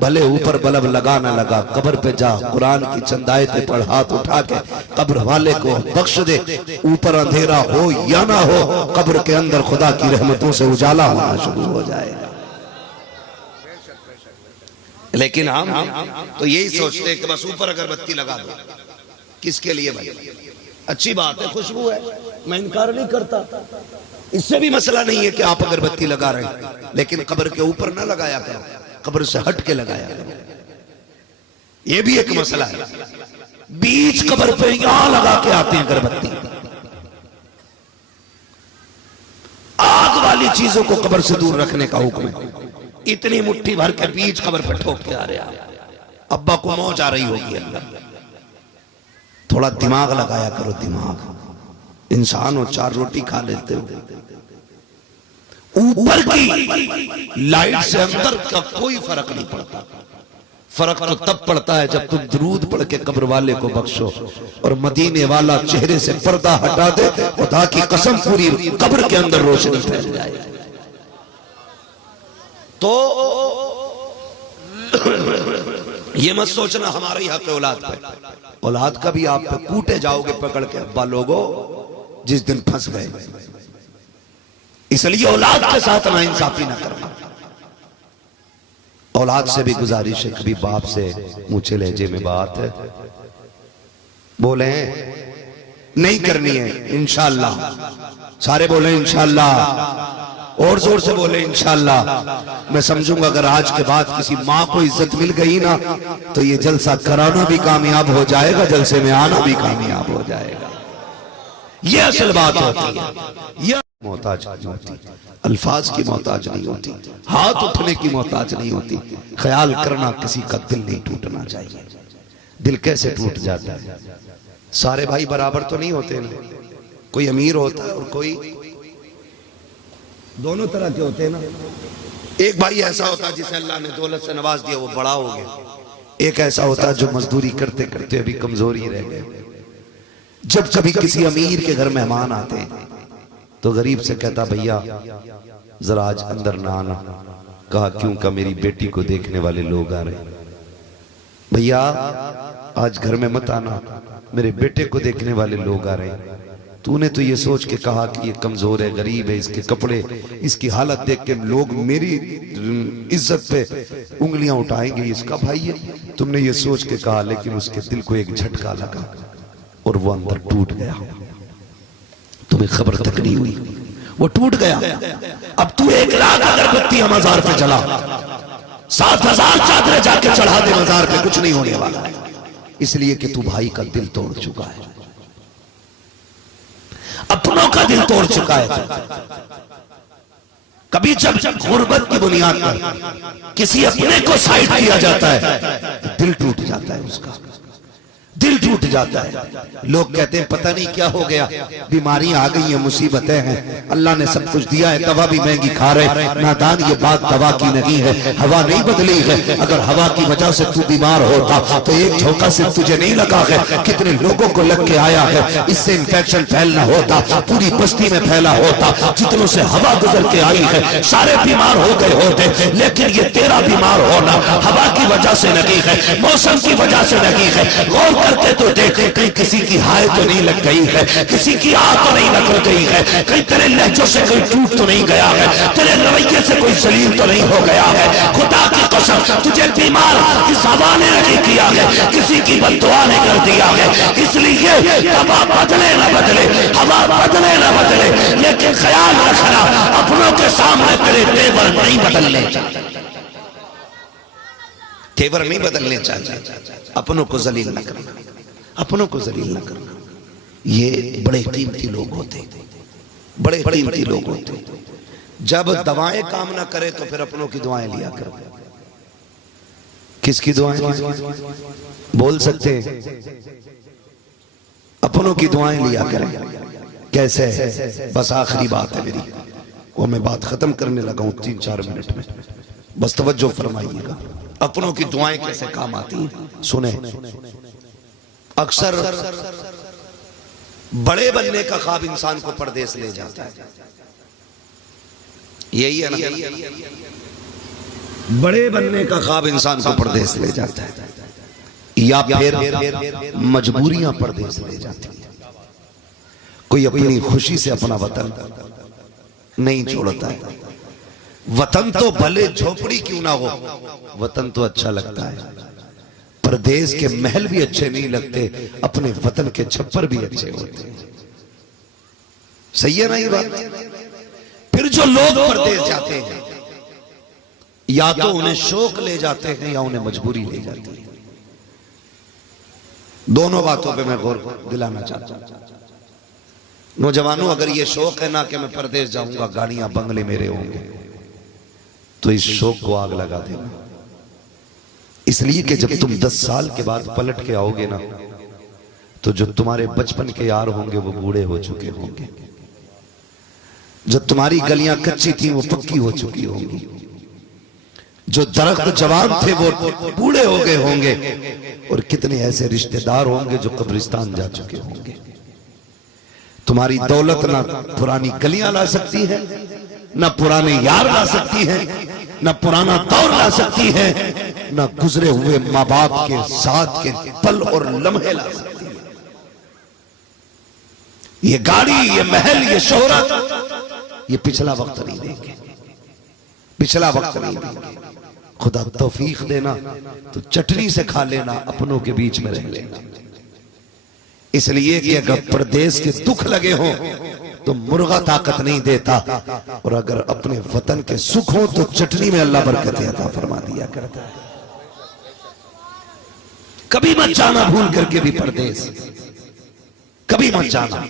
भले ऊपर बल्ब लगा ना लगा, कब्र पे जा, कुरान की चंद आयतें पढ़, हाथ उठा के कब्र वाले को बख्श दे। ऊपर अंधेरा हो या ना हो, कब्र के अंदर खुदा की रहमतों से उजाला होना शुरू हो जाएगा। लेकिन हम तो यही सोचते हैं कि बस ऊपर अगरबत्ती लगा दो। किसके लिए भाई? अच्छी बात है, खुशबू है, मैं इनकार नहीं करता, इससे भी मसला नहीं है कि आप अगरबत्ती लगा रहे हैं, लेकिन कब्र के ऊपर ना लगाया करो, कब्र से हट के लगाया करो। यह भी एक मसला है। बीच कब्र पे यहां लगा के आते हैं अगरबत्ती। आग वाली चीजों को कब्र से दूर रखने का हुक्म है। इतनी मुट्ठी भर के बीच कब्र पे ठोक के आ रहे हैं। अब्बा को मौज आ रही होगी, अल्लाह थोड़ा दिमाग लगाया करो, दिमाग। इंसान हो, 4 रोटी खा लेते हो, ऊपर की लाइट से अंदर का कोई फर्क नहीं पड़ता। फर्क तो तब पड़ता है जब तुम दरूद पढ़ के कब्र वाले को बख्शो और मदीने वाला चेहरे से पर्दा हटा दे, खुदा की कसम पूरी कब्र के अंदर रोशनी फैल जाए। तो ये मत सोचना हमारा ही हक है औलाद पे। औलाद का भी आप पे कूटे जाओगे पकड़ के अब्बा लोगों जिस दिन फंस गए। इसलिए औलाद के साथ ना इंसाफी ना करना। औलाद से भी गुजारिश है, कभी बाप से ऊंचे लहजे में बात बोले नहीं करनी है इंशाअल्लाह। सारे बोले इंशाअल्लाह, और जोर से बोले इंशाअल्लाह। मैं समझूंगा अगर आज के बाद किसी माँ को इज्जत मिल गई ना तो ये जलसा कराना भी कामयाब हो जाएगा, जलसे में आना भी कामयाब हो जाएगा। ये असल बात होती है। ये मोहताज नहीं होती, अल्फाज की मोहताज नहीं होती, हाथ उठने की मोहताज नहीं होती। ख्याल करना किसी का दिल नहीं टूटना चाहिए। दिल कैसे टूट जाता है? सारे भाई बराबर तो नहीं होते ना, कोई अमीर होता है और कोई दोनों तरह के होते हैं ना। एक भाई ऐसा होता है जिसे अल्लाह ने दौलत से नवाज दिया, वो बड़ा हो गया। एक ऐसा होता है जो मजदूरी करते करते अभी कमजोर ही रह गए। जब कभी किसी अमीर के घर मेहमान आते हैं तो गरीब से कहता भैया जरा आज अंदर ना आना। कहा क्यों? का मेरी बेटी को देखने वाले लोग आ रहे। भैया आज घर में मत आना, मेरे बेटे को देखने वाले लोग आ रहे। तूने तो ये सोच के कहा कि ये कमजोर है, गरीब है, इसके कपड़े, इसकी हालत देख के लोग मेरी इज्जत पे उंगलियां उठाएंगे, इसका भाई है। तुमने ये सोच के कहा, लेकिन उसके दिल को एक झटका लगा और वो अंदर टूट गया। तुम्हें खबर तक नहीं हुई, वो टूट गया। अब तू 1 लाख अगरबत्ती मजार पे चला, 7,000 चादरें जाके चढ़ा दे मजार पे, कुछ नहीं होने वाला है। इसलिए कि तू भाई का दिल तोड़ चुका है, अपनों का दिल तोड़ चुका है। कभी जब गुर्बत की बुनियाद पर किसी अपने को साइड किया जाता है तो दिल टूट जाता है, उसका दिल टूट जाता है। लोग कहते हैं पता नहीं क्या हो गया, बीमारियां आ गई हैं, मुसीबतें हैं, अल्लाह ने सब कुछ दिया है, दवा भी महंगी खा रहे। नादान, ये बात दवा की नहीं है, हवा नहीं बदली है। अगर हवा की वजह से तू बीमार होता तो एक झोंका सिर्फ तुझे नहीं लगा है, कितने लोगों को लग के आया है। इससे इंफेक्शन फैलना होता, पूरी बस्ती में फैला होता। जितनों से हवा गुजर के आई है सारे बीमार हो गए होते, लेकिन ये तेरा बीमार होना हवा की वजह से नहीं है, मौसम की वजह से नहीं है। गौर करते तो देखे कहीं किसी की हाय तो नहीं लग गई है, किसी की आह तो नहीं लग गई है, कहीं तेरे लहजों से कोई टूट तो नहीं गया है, तेरे रवैये से कोई जलील तो नहीं हो गया है। खुदा की कसम तुझे बीमार इस हवा ने नहीं किया है, किसी की बद्दुआ ने कर दिया है। इसलिए हवा बदले न बदले, हवा बदले न बदले, लेकिन ख्याल रखना अपनों के सामने तेरे तेवर नहीं बदलने चाहिए, तेवर नहीं बदलने चाहिए। अपनों को जलील न करना, अपनों को जलील न करना। ये बड़े कीमती लोग होते, बड़े कीमती लोग होते। जब दवाएं काम ना करे तो फिर अपनों की दुआएं लिया करो। किसकी दुआएं बोल सकते हैं? अपनों की दुआएं लिया करें। कैसे? बस आखिरी बात है मेरी, वो मैं बात खत्म करने लगा हूं 3-4 मिनट में, बस तवज्जो फरमाइएगा। अपनों की दुआएं कैसे काम आती हैं सुने। अक्सर बड़े बनने का ख्वाब इंसान को परदेश ले जाता है, यही है ना? बड़े बनने का ख्वाब इंसान को परदेश ले जाता है, या फिर मजबूरियां परदेश ले जाती है। कोई अपनी खुशी से अपना वतन नहीं छोड़ता है। वतन तो भले झोपड़ी क्यों ना हो, वतन तो अच्छा लगता है। प्रदेश के महल भी अच्छे नहीं लगते, अपने वतन के छप्पर भी अच्छे होते हैं। सही है ना ये बात? फिर जो लोग प्रदेश जाते हैं, या तो उन्हें शौक ले जाते हैं या उन्हें मजबूरी ले जाती है। दोनों बातों पे मैं गौर दिलाना चाहता हूं। नौजवानों, अगर ये शौक है ना कि मैं प्रदेश जाऊंगा, गाड़ियां बंगले मेरे होंगे, तो इस शौक को आग लगा देना। इसलिए कि जब तुम 10 साल के बाद पलट के आओगे ना, तो जो तुम्हारे बचपन के यार होंगे वो बूढ़े हो चुके होंगे, जो तुम्हारी गलियां कच्ची थी वो पक्की हो चुकी होंगी, जो दरख्त जवान थे वो बूढ़े हो गए होंगे, और कितने ऐसे रिश्तेदार होंगे जो कब्रिस्तान जा चुके होंगे। तुम्हारी दौलत ना पुरानी गलियां ला सकती है, ना पुराने यार ला सकती है, ना पुराना दौर ला सकती है, ना गुजरे हुए माँ बाप के साथ के पल और लम्हे ला सकती है। ये गाड़ी, ये महल, ये शोहरत, ये पिछला वक्त नहीं देंगे, पिछला वक्त नहीं देंगे। खुदा तौफीक देना तो चटनी से खा लेना, अपनों के बीच में रह लेना। इसलिए कि अगर परदेश के दुख लगे हो तो मुर्गा ताकत नहीं देता, और अगर अपने वतन के सुख हो तो चटनी में अल्लाह बरकत अता फरमा दिया करता है। कभी मत जाना भूल करके भी परदेश, कभी मत जाना।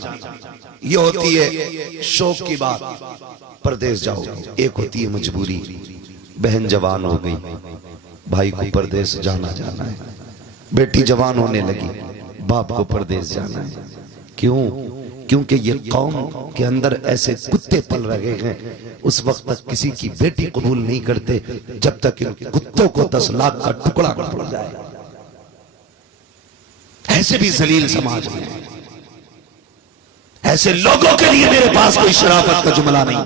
ये होती है शौक की बात, परदेश जाओ। एक होती है मजबूरी, बहन जवान हो गई, भाई को परदेश जाना है, बेटी जवान होने लगी, बाप को परदेश जाना है। क्यों? क्योंकि ये कौम के अंदर ऐसे कुत्ते पल रहे हैं, उस वक्त तक किसी की बेटी कबूल नहीं करते जब तक इन कुत्तों को 10 लाख का टुकड़ा न पड़ जाए। ऐसे भी जलील समाज में, ऐसे लोगों के लिए मेरे पास कोई शराफत का जुमला नहीं।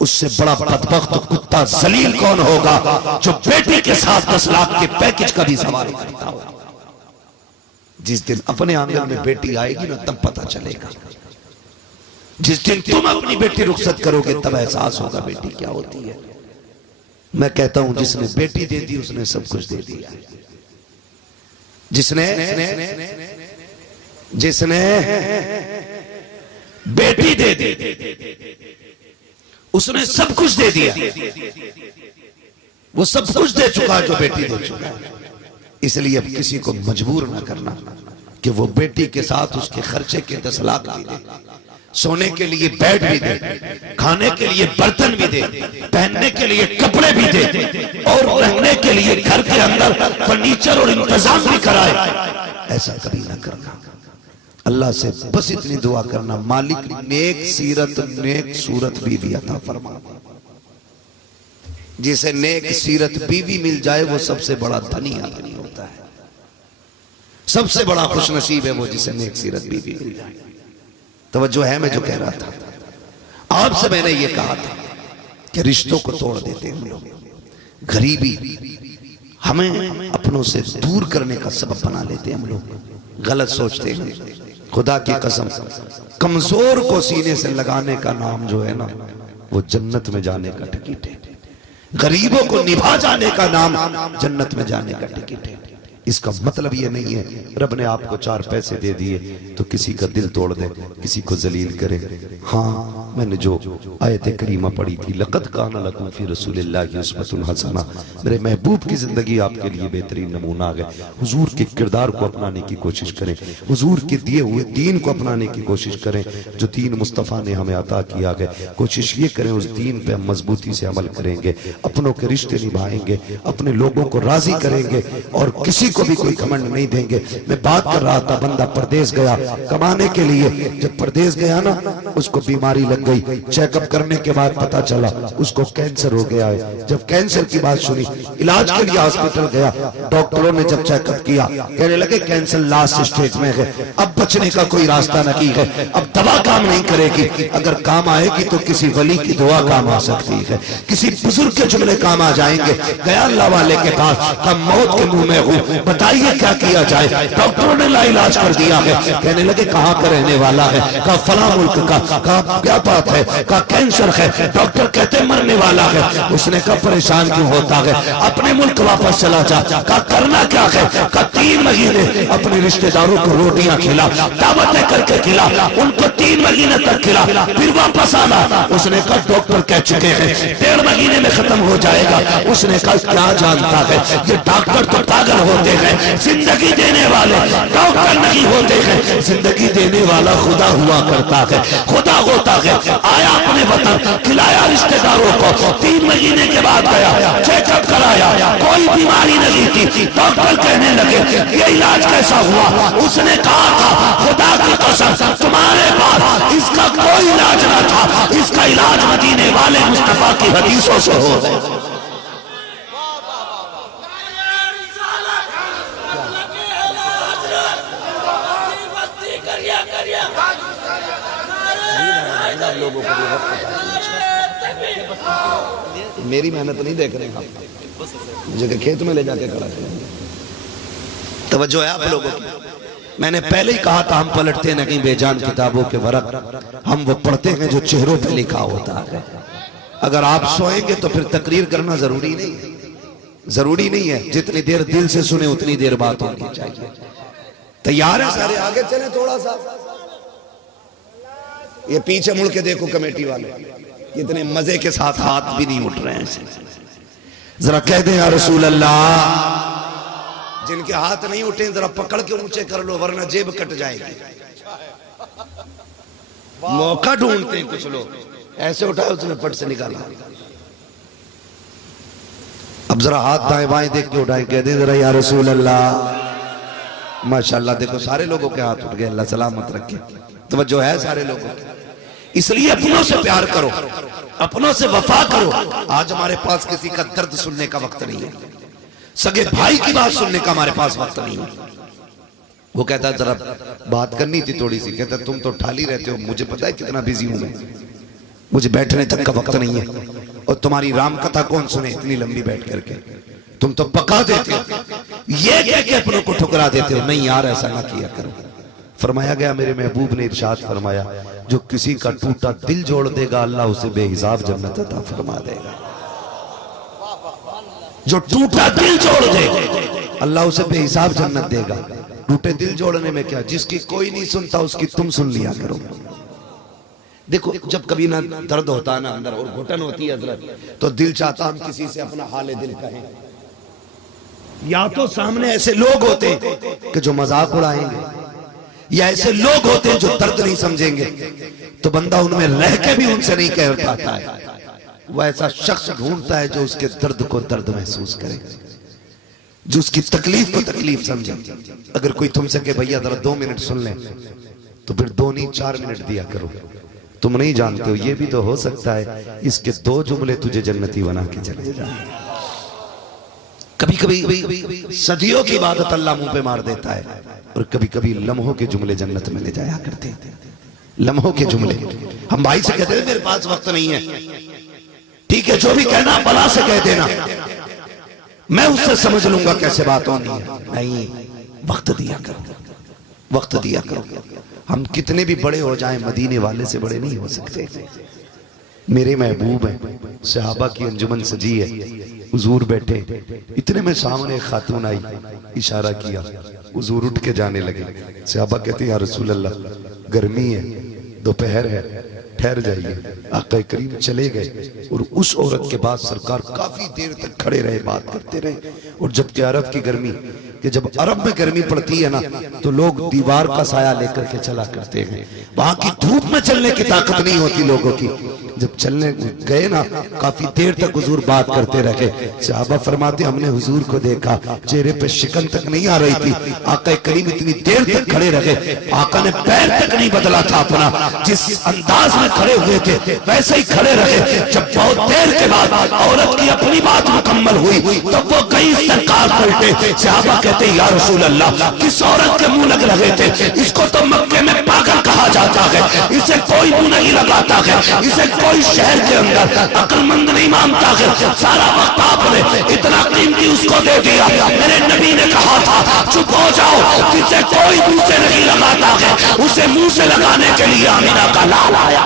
उससे बड़ा बदबख्त कुत्ता जलील कौन होगा जो बेटी के साथ 10 लाख के पैकेज का भी सवाल करता हो। जिस दिन अपने आंगन में बेटी आएगी ना, तब पता चलेगा। जिस दिन तुम अपनी बेटी रुखसत करोगे तब एहसास होगा बेटी क्या होती है। मैं कहता हूं जिसने बेटी दे दी उसने सब कुछ दे दिया। जिसने बेटी दे दी उसने सब कुछ दे दिया। वो सब कुछ दे चुका है जो बेटी दे चुका है। इसलिए अब किसी को मजबूर ना करना कि वो बेटी के साथ उसके खर्चे के 10 लाख भी दे, सोने के लिए बेड भी दे, खाने के लिए बर्तन भी दे, पहनने के लिए कपड़े भी दे, और रहने के लिए घर के अंदर फर्नीचर और इंतजाम भी कराए। ऐसा कभी ना करना। अल्लाह से बस इतनी दुआ करना, मालिक नेक सीरत नेक सूरत बीवी अता फरमा। जिसे नेक सीरत बीवी मिल जाए वो सबसे बड़ा धनी आदमी होता है। सबसे बड़ा खुशनसीब है वो जिसे नेक सीरत बीवी मिल जाए। तवज्जो है मैं जो कह रहा था? आपसे मैंने ये कहा था कि रिश्तों को तोड़ देते हैं हम लोग। गरीबी हमें अपनों से दूर करने का सबब बना लेते हैं हम लोग। गलत सोचते हैं। खुदा की कसम, कमजोर को सीने से लगाने का नाम जो है ना, वो जन्नत में जाने का टिकट है। गरीबों को निभा जाने का नाम जन्नत में जाने का टिकट है। इसका मतलब ये नहीं है रब ने आपको 4 पैसे दे दिए तो किसी का दिल तोड़ दे, किसी को जलील करे। हाँ, मैंने जो आयत करीमा पढ़ी थी, लक़द काना लकुम फी रसूलिल्लाहि उस्वतुन हसना, मेरे महबूब की जिंदगी आपके लिए बेहतरीन नमूना है। हुजूर के किरदार को अपनाने की कोशिश करें, हुजूर के दिए हुए दीन को अपनाने की कोशिश करें। जो दीन मुस्तफ़ा ने हमें अता किया है, कोशिश ये करें उस दीन पे हम मजबूती से अमल करेंगे, अपनों के रिश्ते निभाएंगे, अपने लोगों को राजी करेंगे और किसी को भी कोई घमंड नहीं देंगे। मैं बात कर रहा था, बंदा परदेश गया कमाने के लिए। जब परदेश गया ना, उसको बीमारी लग गई। चेकअप करने के बाद पता चला उसको कैंसर हो गया है। जब कैंसर की बात सुनी, इलाज के लिए हॉस्पिटल गया। डॉक्टरों ने जब चेकअप किया, कहने लगे कैंसर लास्ट स्टेज में है, अब बचने का कोई रास्ता नहीं है, अब दवा काम नहीं करेगी। अगर काम आएगी तो किसी वली की दुआ काम आ सकती है, किसी बुजुर्ग के जुमले काम आ जाएंगे। गया अल्लाह वाले के पास, कब मौत के मुंह में हूँ, बताइए क्या किया जाए। डॉक्टरों ने लाइलाज कर दिया है। कहने लगे कहाँ का रहने वाला है? कहा फला मुल्क का। कहा क्या बात है? कहा कैंसर है। डॉक्टर कहते मरने वाला है। उसने कहा परेशान क्यों होता है, अपने मुल्क वापस चला जा। कहा करना क्या है? कहा 3 महीने अपने रिश्तेदारों को रोटियां खिला, दावतें करके खिला, उनको 3 महीने तक खिला, फिर वापस आना। उसने कहा डॉक्टर कह चुके हैं 1.5 महीने में खत्म हो जाएगा। उसने कहा क्या जानता है, ये डॉक्टर तो पागल होते हैं, जिंदगी देने वाले डॉक्टर नहीं होते हैं। जिंदगी देने वाला खुदा हुआ करता है, खुदा होता है। आया अपने वतन, खिलाया रिश्तेदारों को, 3 महीने के बाद गया, चेकअप कराया, कोई बीमारी नहीं थी। डॉक्टर कहने लगे ये इलाज कैसा हुआ? उसने कहा था खुदा की कसम तुम्हारे पास इसका कोई इलाज न था, इसका इलाज मदीने वाले मुस्तफा की हदीसों से हो गया। लोगों को मेरी मेहनत नहीं देख रहे हैं आप, मुझे खेत में ले जाके खड़ा करेंगे। तवज्जो है आप लोगों की। मैंने पहले ही कहा था हम पलटते नहीं बेजान किताबों के वरक, हम वो पढ़ते हैं जो चेहरों पे लिखा होता है। अगर आप सोएंगे तो फिर तकरीर करना जरूरी नहीं है, जरूरी नहीं है। जितनी देर दिल से सुने उतनी देर बात होनी चाहिए। तैयार है सारे? आगे चले थोड़ा सा। ये पीछे मुड़ के देखो कमेटी वाले कितने मजे के साथ हाथ भी नहीं उठ रहे हैं। जरा कह दे या रसूल अल्लाह। जिनके हाथ नहीं उठे जरा पकड़ के ऊंचे कर लो वरना जेब कट जाएगी। मौका ढूंढते हैं कुछ लोग, ऐसे उठाए उसने फट से निकाला। अब जरा हाथ दाएं बाएं देख के उठाए, कह दे जरा या रसूल अल्लाह। माशाल्लाह देखो सारे लोगों के हाथ उठ गए, अल्लाह सलामत रखे। तवज्जो है सारे लोगों की। इसलिए अपनों से प्यार करो, अपनों से वफा करो। आज हमारे पास किसी का दर्द सुनने का वक्त नहीं है, सगे भाई की बात सुनने का हमारे पास वक्त नहीं है। वो कहता जरा बात करनी थी थोड़ी सी। कहता तुम तो ठाली रहते हो, मुझे पता है कितना बिजी हूं मैं, मुझे बैठने तक का वक्त नहीं है। और तुम्हारी राम कथा कौन सुने इतनी लंबी बैठ करके, तुम तो पका देते हो, ये कह के अपनों को ठुकरा देते हो। नहीं यार ऐसा ना किया करो। फरमाया गया, मेरे महबूब ने इरशाद फरमाया, जो किसी का टूटा दिल जोड़ देगा अल्लाह उसे बेहिसाब जन्नत अता फरमा देगा। जो टूटा दिल जोड़ दे अल्लाह उसे बेहिसाब जन्नत देगा। टूटे दिल जोड़ने में क्या, जिसकी कोई नहीं सुनता उसकी तुम सुन लिया करो। देखो जब कभी ना दर्द होता है ना अंदर और घुटन होती है हजरत, तो दिल चाहता हम किसी से अपना हाल दिल कहें। या तो सामने ऐसे लोग होते कि जो मजाक उड़ाएंगे, या ऐसे लोग होते हैं जो दर्द नहीं समझेंगे, तो बंदा उनमें रह के भी उनसे नहीं कह पाता है। वह ऐसा शख्स ढूंढता है जो उसके दर्द को दर्द महसूस करे, जो उसकी तकलीफ को तकलीफ समझे। अगर कोई तुमसे कहे भैया जरा 2 मिनट सुन ले, तो फिर 2 नहीं 4 मिनट दिया करो। तुम नहीं जानते हो ये भी तो हो सकता है इसके 2 जुमले तुझे जन्नती बना के चले जाए। कभी कभी सदियों की इबादत अल्लाह मुंह पे मार देता है, और कभी कभी लम्हों के जुमले जन्नत में ले जाया करते हैं। लम्हों के जुमले। हम भाई से कहते हैं मेरे पास वक्त नहीं है, ठीक है जो भी कहना बला से कह देना, मैं उससे समझ लूंगा कैसे बात होनी है। नहीं, वक्त दिया करो, वक्त दिया करो। हम कितने भी बड़े हो जाएं मदीने वाले से बड़े नहीं हो सकते। मेरे महबूब हैं, सहाबा की अंजुमन सजी है, हुजूर बैठे, इतने में सामने एक खातून आई, इशारा किया, हुजूर उठ के जाने लगे। सहाबा कहते हैं या रसूल अल्लाह गर्मी है, दोपहर है, ठहर जाइए। आका करीम चले गए और उस औरत के बाद सरकार काफी देर तक खड़े रहे, बात करते रहे। और जबकि अरब की गर्मी, कि जब अरब में गर्मी पड़ती है ना तो लोग दीवार का साया लेकर के चला करते हैं, वहां की धूप में चलने की ताकत नहीं होती लोगों की। जब चलने गए ना काफी देर तक हुजूर बात करते रहे। सहाबा फरमाते हमने हुजूर को देखा, चेहरे पे शिकन तक नहीं आ रही थी, आका करीम इतनी देर तक खड़े रहे, आका ने पैर तक नहीं बदला था अपना, जिस अंदाज में खड़े हुए थे वैसे ही खड़े रहे। जब बहुत देर के बाद औरत की अपनी बात मुकम्मल हुई तब वो गई सरकार पलटे। सहाबा कहते या रसूल अल्लाह किस औरत के मुंह लग रहे थे, इसको तो मक्के में पागल कहा जाता है, इसे कोई मुंह नहीं लगाता है, इसे कोई शहर के अंदर अक्लमंद नहीं मानता है। सारा वक्त आपने इतना कीमती उसको दे दिया। मेरे नबी ने कहा था चुप हो जाओ, जिसे कोई मुंह से नहीं लगाता है उसे मुंह से लगाने के लिए आमिना का लाल आया।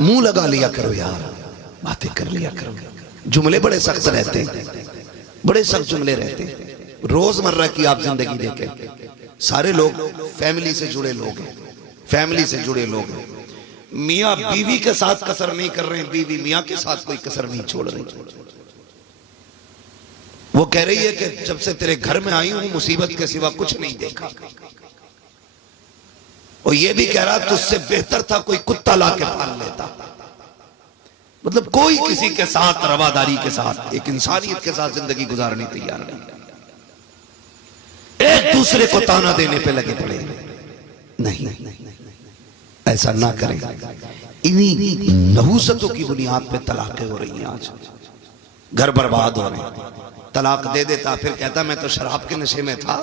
मुंह लगा लिया करो यार, बातें कर लिया करो। जुमले बड़े सख्त रहते हैं, बड़े सख्त जुमले रहते हैं। रोजमर्रा की आप जिंदगी देखें, सारे लोग फैमिली से जुड़े लोग हैं, फैमिली से जुड़े लोग हैं। मियाँ बीवी के साथ कसर नहीं कर रहे हैं, बीवी मियाँ के साथ कोई कसर नहीं छोड़ रही। वो कह रही है कि जब से तेरे घर में आई हूं मुसीबत के सिवा कुछ नहीं देखा। और ये भी कह रहा तुझसे बेहतर था कोई कुत्ता ला के पाल लेता। मतलब कोई किसी के साथ रवादारी के साथ, एक इंसानियत के साथ जिंदगी गुजारने तैयार नहीं, एक दूसरे को ताना देने पे लगे पड़े। नहीं, ऐसा ना करें। इन्हीं नहूसतों की बुनियाद पे तलाकें हो रही हैं आज, घर बर्बाद हो रहे हैं। तलाक दे देता, फिर कहता मैं तो शराब के नशे में था,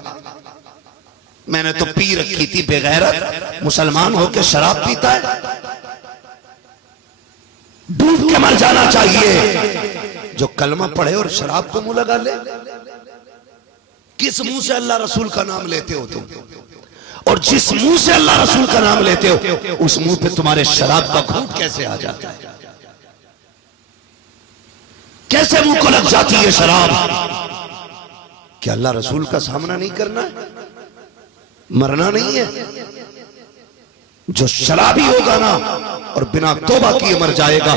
मैंने तो पी रखी थी, बेगैरत मुसलमान होकर शराब पीता है। डूब के मर जाना चाहिए। जो कलमा पढ़े और शराब को मुंह लगा ले, किस मुंह से अल्लाह रसूल का नाम लेते हो तुम? और जिस मुंह से अल्लाह रसूल का नाम लेते हो उस मुंह पे तुम्हारे शराब का घूंट कैसे आ जाता है? कैसे मुंह को लग जाती है शराब? क्या अल्लाह रसूल का सामना नहीं करना है? मरना नहीं है? जो शराबी होगा ना और बिना तौबा किए मर जाएगा,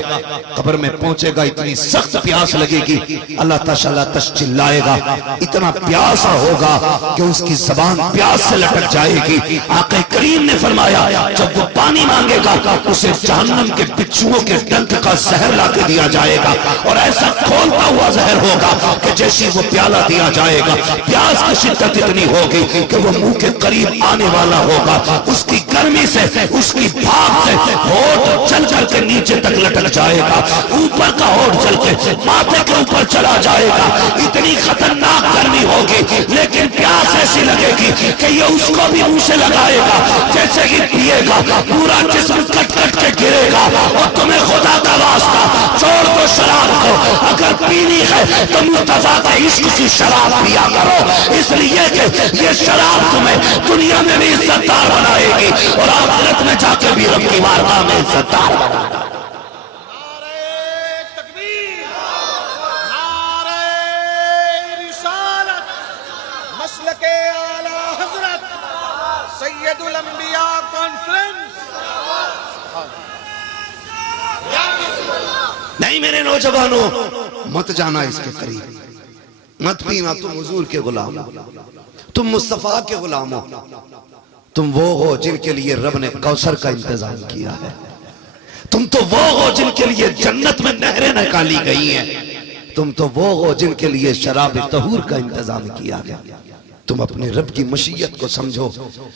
कब्र में पहुंचेगा, इतनी सख्त प्यास लगेगी, अल्लाह ताला तश चिल्लाएगा, इतना प्यासा होगा कि उसकी जबान प्यास से लटक जाएगी। आक़ा करीम ने फरमाया जब वो पानी मांगेगा उसे जहन्नम के बिच्छुओं के डंक का जहर ला के दिया जाएगा, और ऐसा खोलता हुआ जहर होगा कि जैसे वो प्याला दिया जाएगा, प्यास की शिद्दत इतनी होगी कि वो मुंह के करीब आने वाला होगा। उसकी गर्मी से, उसकी भाप से होठ चल करके नीचे तक लटक जाएगा, ऊपर का होठ चल के माथे के ऊपर चला जाएगा। इतनी खतरनाक गर्मी होगी, लेकिन प्यास ऐसी लगेगी कि ये उसको भी मुंह से लगाएगा। जैसे ही पिएगा पूरा जिस्म कट कट के गिरेगा। और तुम्हें खुदा का वास्ता छोड़ दो शराब को, अगर पीनी है तो मुस्तफा के इश्क की शराब पिया करो, इसलिए कि ये शराब तुम्हें दुनिया में भी इज्जतदार बनाएगी और आखिरत में जाके भी रब की बारगाह में इज्जतदार बनाएगा। मसलके आला हजरत सैयदुल अंबिया कॉन्फ्रेंस। नहीं मेरे नौजवानों, मत जाना इसके करीब, मत पीना। तुम हुजूर के गुलाम हो, तुम मुस्तफा के गुलाम हो, तुम वो हो जिनके लिए रब ने कौसर का इंतजाम किया है। तुम तो वो हो जिनके लिए जन्नत में नहरें निकाली गई हैं। तुम तो वो हो जिनके लिए शराब तहूर का इंतजाम किया गया। तुम अपने रब की मशीयत को समझो।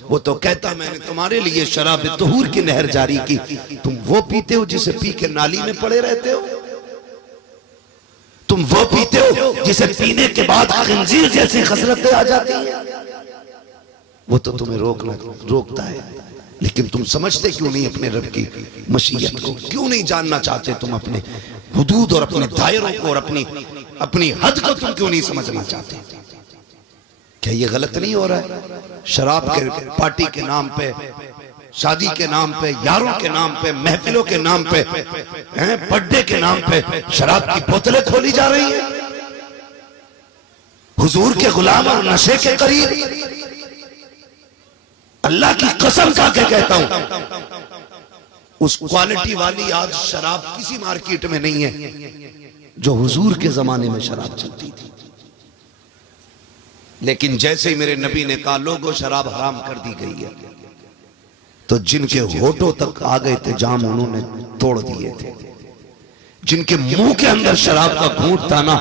वो तो कहता मैंने तुम्हारे लिए शराब तहूर की नहर जारी की, तुम वो पीते हो जिसे पी के नाली में पड़े रहते हो। तुम वो पीते हो जिसे पीने के बाद खंजीर जैसी खसरतें आ जाती हैं। वो तो तुम्हें रोकता है, लेकिन तुम समझते क्यों नहीं अपने रब की मशीयत को? क्यों नहीं जानना चाहते तुम अपने हुदूद और अपने दायरों को और अपनी हद को तुम क्यों नहीं समझना चाहते? क्या ये गलत नहीं हो रहा है? शराब के पार्टी के नाम पे, शादी के नाम पे, यारों के नाम पे, महफिलों के नाम पे, बर्थडे के नाम पे शराब की बोतलें खोली जा रही हैं। हुजूर के गुलाम और नशे के करीब, अल्लाह की कसम खा के कहता हूं, उस क्वालिटी वाली आज शराब किसी मार्केट में नहीं है जो हुजूर के जमाने में शराब चलती थी। लेकिन जैसे ही मेरे नबी ने कहा लोगों शराब हराम कर दी गई है, तो जिनके होठों तक आ गए थे जाम उन्होंने तोड़ दिए थे। जिनके मुंह के अंदर शराब का घूंट था ना,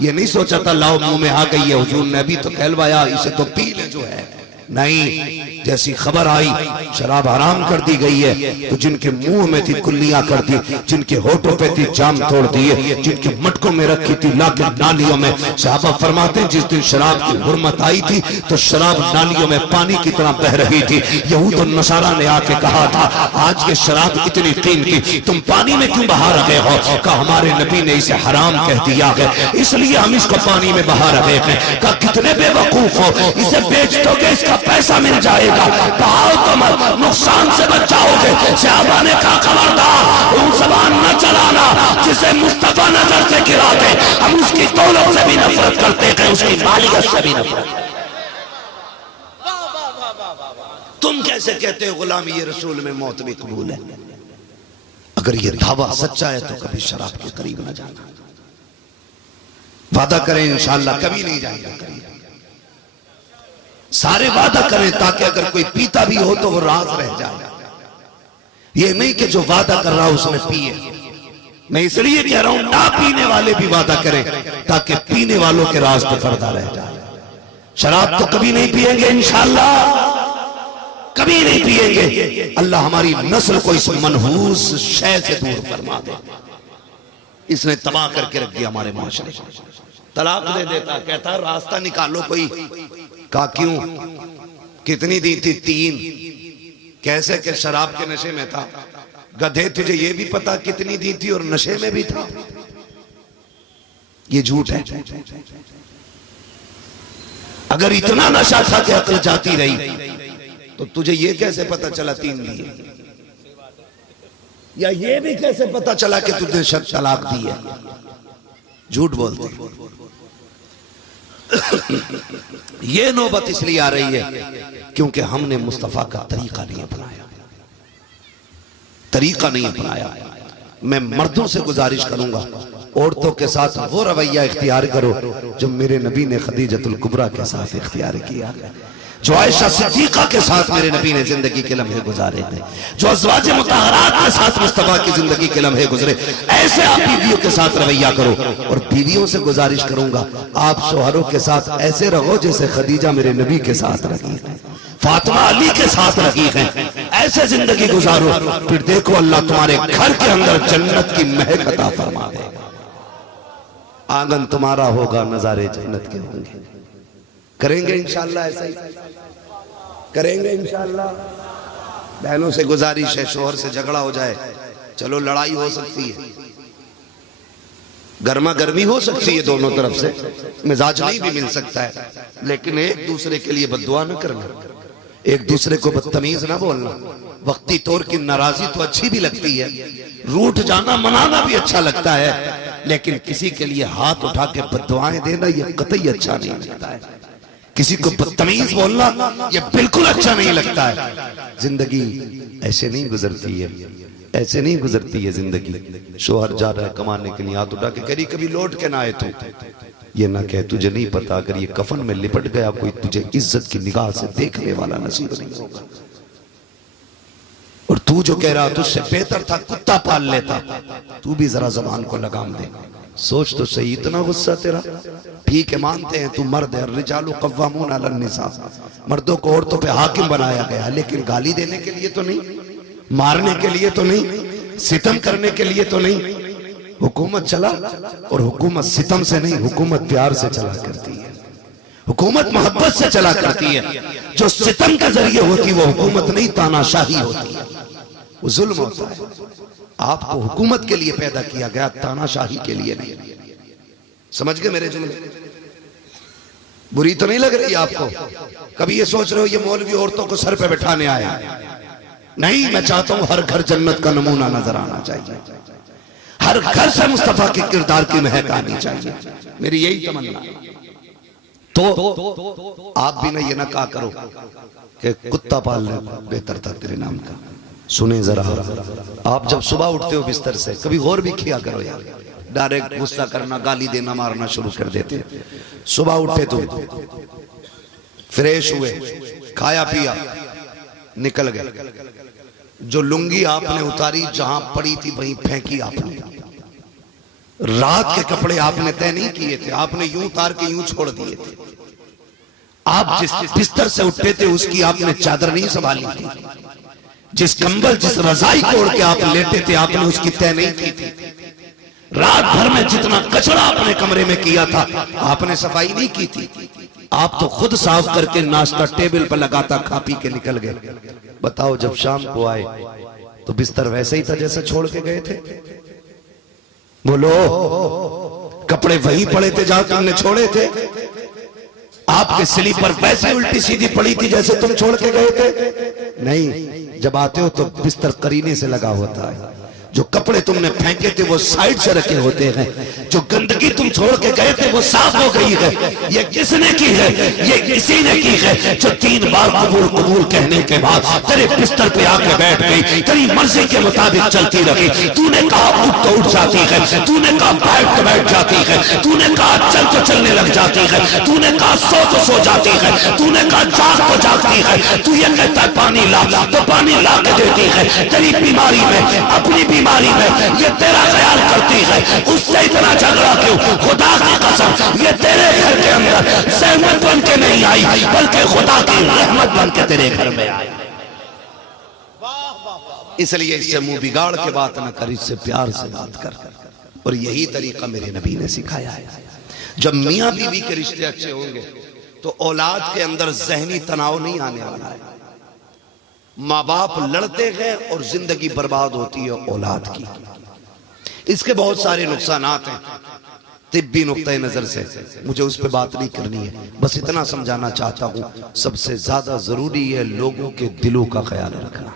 ये नहीं सोचा था लाओ मुंह में आ गई है, हुजूर ने अभी तो कहलवाया इसे तो पी ले जो है। नहीं, जैसी खबर आई शराब हराम कर दी गई है, तो जिनके मुंह में थी कुल्लियां कर दी, जिनके होठों पे थी जाम तोड़ दिए, जिनके मटकों में रखी थी लाके नालियों में। सहाबा फरमाते हैं जिस दिन शराब की हुर्मत आई थी तो शराब नालियों में पानी की तरह बह रही थी। यहूद और नसारा ने आके कहा था आज ये शराब इतनी कीमती तुम पानी में क्यों बहा रहे हो? कहा हमारे नबी ने इसे हराम कह दिया है, इसलिए हम इसको पानी में बहा रहे हैं। कहा कितने बेवकूफ हो, इसे बेच दोगे इसका पैसा मिल जाएगा, बहाओ तो मत, नुकसान से बच जाओगे। सहाबा ने कहा खबरदार उन जबान न चलाना जिसे मुस्तफा नजर से गिरा दे। हम उसकी दौलत से भी नफरत करते हैं, उसकी मालियत से भी नफरत। तुम कैसे कहते हो गुलामी रसूल में मौत भी कबूल है? अगर ये दावा सच्चा है तो कभी शराब के करीब न जाना। वादा करें इंशाअल्लाह कभी नहीं जाएगा करीब। सारे वादा करें ताकि अगर कोई पीता भी हो तो वो राज रह जाए। ये नहीं कि जो वादा कर रहा उसने पिए। मैं इसलिए कह रहा हूं ना पीने वाले भी वादा करें ताकि पीने वालों के राज पे पर्दा रह जाए। शराब तो कभी नहीं पिएंगे इंशाअल्लाह, कभी नहीं पिएंगे। अल्लाह हमारी नस्ल को इस मनहूस शय से दूर फरमा दे। इसने तबाह करके रख दिया हमारे माशरे को। तलाक दे देता, कहता रास्ता निकालो कोई। कहा क्यों? कितनी दी थी? 3। कैसे के शराब के नशे में था। गधे तुझे ये भी पता कितनी दी थी और नशे में भी था। ये झूठ है। अगर इतना नशा था कि अक्ल जाती रही तो तुझे ये कैसे पता चला 3 दिए, या ये भी कैसे पता चला कि तुझे शर्त तलाक दी है? झूठ बोलते। ये नौबत इसलिए आ रही है क्योंकि हमने मुस्तफा का तरीका नहीं अपनाया, तरीका नहीं अपनाया। मैं मर्दों से गुजारिश करूंगा, औरतों के साथ वो रवैया इख्तियार करो जो मेरे नबी ने खदीजतुल कुबरा के साथ इख्तियार किया, जो आयशा सिद्दीका के साथ मेरे नबी ने जिंदगी के लम्हे गुजारे थे, जो अज़वाज मुतहरात के साथ मुस्तफा की जिंदगी के लम्हे गुजरे। ऐसे आप बीवियों के साथ रवैया करो। और बीवियों से गुजारिश करूंगा, आप शोहरों के साथ ऐसे रहो जैसे खदीजा मेरे नबी के साथ रही है, फातिमा अली के साथ रही है। ऐसे जिंदगी गुजारो, फिर देखो अल्लाह तुम्हारे घर के अंदर जन्नत की महक अता फरमा देगा। आंगन तुम्हारा होगा, नजारे जन्नत के होंगे। करेंगे इंशाअल्लाह, ऐसा ही करेंगे इंशाअल्लाह। बहनों से गुजारिश है, शोहर से झगड़ा हो जाए, चलो लड़ाई हो सकती है, गर्मा गर्मी हो सकती है दोनों तरफ से, मिजाज नहीं भी मिल सकता है, लेकिन एक दूसरे के लिए बद्दुआ न करना, एक दूसरे को बदतमीज ना बोलना। वक्ती तौर की नाराजी तो अच्छी भी लगती है, रूठ जाना मनाना भी अच्छा लगता है, लेकिन किसी के लिए हाथ उठा के बद्दुआएं देना यह कतई अच्छा नहीं लगता है। किसी को बदतमीज बोलना यह बिल्कुल अच्छा नहीं लगता है। जिंदगी ऐसे नहीं गुजरती है, ऐसे नहीं गुजरती है जिंदगी। शोहर जा रहा है कमाने के लिए, हाथ उठा के करी कभी लौट के ना आए तू, ये ना कहे तुझे नहीं पता अगर ये कफन में लिपट गया कोई तुझे इज्जत की निगाह से देखने वाला नसीब नहीं होगा। और तू जो कह रहा तुझसे बेहतर था कुत्ता पाल लेता, तू भी जरा जबान को लगाम दे। सोच तो सही, इतना गुस्सा तेरा। ठीक है, मानते हैं तू मर्द है, रिजालु कव्वामून अलन निसा, मर्दों को औरतों पे हाकिम बनाया गया, लेकिन गाली देने के लिए तो नहीं, मारने के लिए तो नहीं, सितम करने के लिए तो नहीं। हुकूमत चला, और हुकूमत सितम से नहीं, हुकूमत प्यार से चला करती है, हुकूमत मोहब्बत से चला करती है। जो सितम के जरिए होती वो हुकूमत नहीं, तानाशाही होती है, वो जुल्म होता है। आपको हुकूमत के लिए पैदा किया गया, तानाशाही के लिए नहीं। समझ गए मेरे जुमले? बुरी तो नहीं लग रही आपको? कभी ये सोच रहे हो ये मौलवी औरतों को सर पे बैठाने आया? नहीं, मैं चाहता हूं हर घर जन्नत का नमूना नजर आना चाहिए, हर घर से मुस्तफा के किरदार की महक आनी चाहिए, मेरी यही तमन्ना। तो आप भी ना ये ना कहा करो कि कुत्ता पालना बेहतर था तेरे नाम का। सुने जरा, आप जब सुबह उठते हो बिस्तर से, कभी गौर भी किया करो यार। डायरेक्ट गुस्सा करना, गाली देना, मारना शुरू कर देते। सुबह उठे तो फ्रेश हुए, खाया पिया, निकल गए, जो लुंगी आपने उतारी जहां पड़ी थी वहीं फेंकी आपने। रात के कपड़े आपने तय नहीं किए थे, आपने यूं उतार के यूं छोड़ दिए थे। आप जिस बिस्तर से उठे थे उसकी आपने चादर नहीं संभाली थी, जिस कंबल जिस रजाई को ओढ़ के आप लेटे थे आपने उसकी तय नहीं की थी। रात भर में जितना कचरा अपने कमरे में किया था आपने सफाई नहीं की थी। आप तो खुद साफ करके नाश्ता टेबल पर लगाता, खा पी के निकल गए। बताओ जब शाम को आए तो बिस्तर वैसे ही था जैसे छोड़ के गए थे? बोलो, कपड़े वही पड़े थे जहां तुमने छोड़े थे? आपके स्लीपर वैसे उल्टी सीधी पड़ी थी जैसे तुम छोड़ के गए थे? नहीं, जब आते हो तो बिस्तर करीने से लगा होता है। जो कपड़े तुमने फेंके थे वो साइड से रखे होते हैं, जो गंदगी तुम छोड़ के गए थे वो साफ हो गई है। ये किसने की है? ये किसी ने की है जो 3 बार कबूल कबूल कहने के बाद तेरे बिस्तर पे आके बैठ गई, तेरी मर्जी के मुताबिक चलती रही। तूने कहा उठ तो उठ जाती है, तूने कहा बैठ तो बैठ जाती है, तूने कहा चल तो चलने लग जाती है, तूने कहा सो तो सो जाती है, तूने कहा जाग तो जागती है। तू ये कहता है पानी ला तो पानी ला के देती है। तेरी बीमारी में, अपनी बीमारी में ये तेरा ख्याल करती है, उससे इतना झगड़ा क्यों? खुदा की कसम ये तेरे घर के अंदर सहमत बन के नहीं आई, बल्कि खुदा की रहमत बन के तेरे घर में आई। इसलिए इससे मुंह बिगाड़ के बात न कर, इससे प्यार से बात कर। और यही तरीका मेरे नबी ने सिखाया है। जब मियां बीवी के रिश्ते अच्छे होंगे तो औलाद के अंदर जहनी तनाव नहीं आने वाला है। माँ बाप लड़ते हैं और जिंदगी बर्बाद होती है औलाद की। इसके बहुत सारे नुकसानात हैं तिब्बी नुक्ता नजर से, मुझे उस पर बात नहीं करनी है, बस इतना समझाना चाहता हूं सबसे ज्यादा जरूरी है लोगों के दिलों का ख्याल रखना।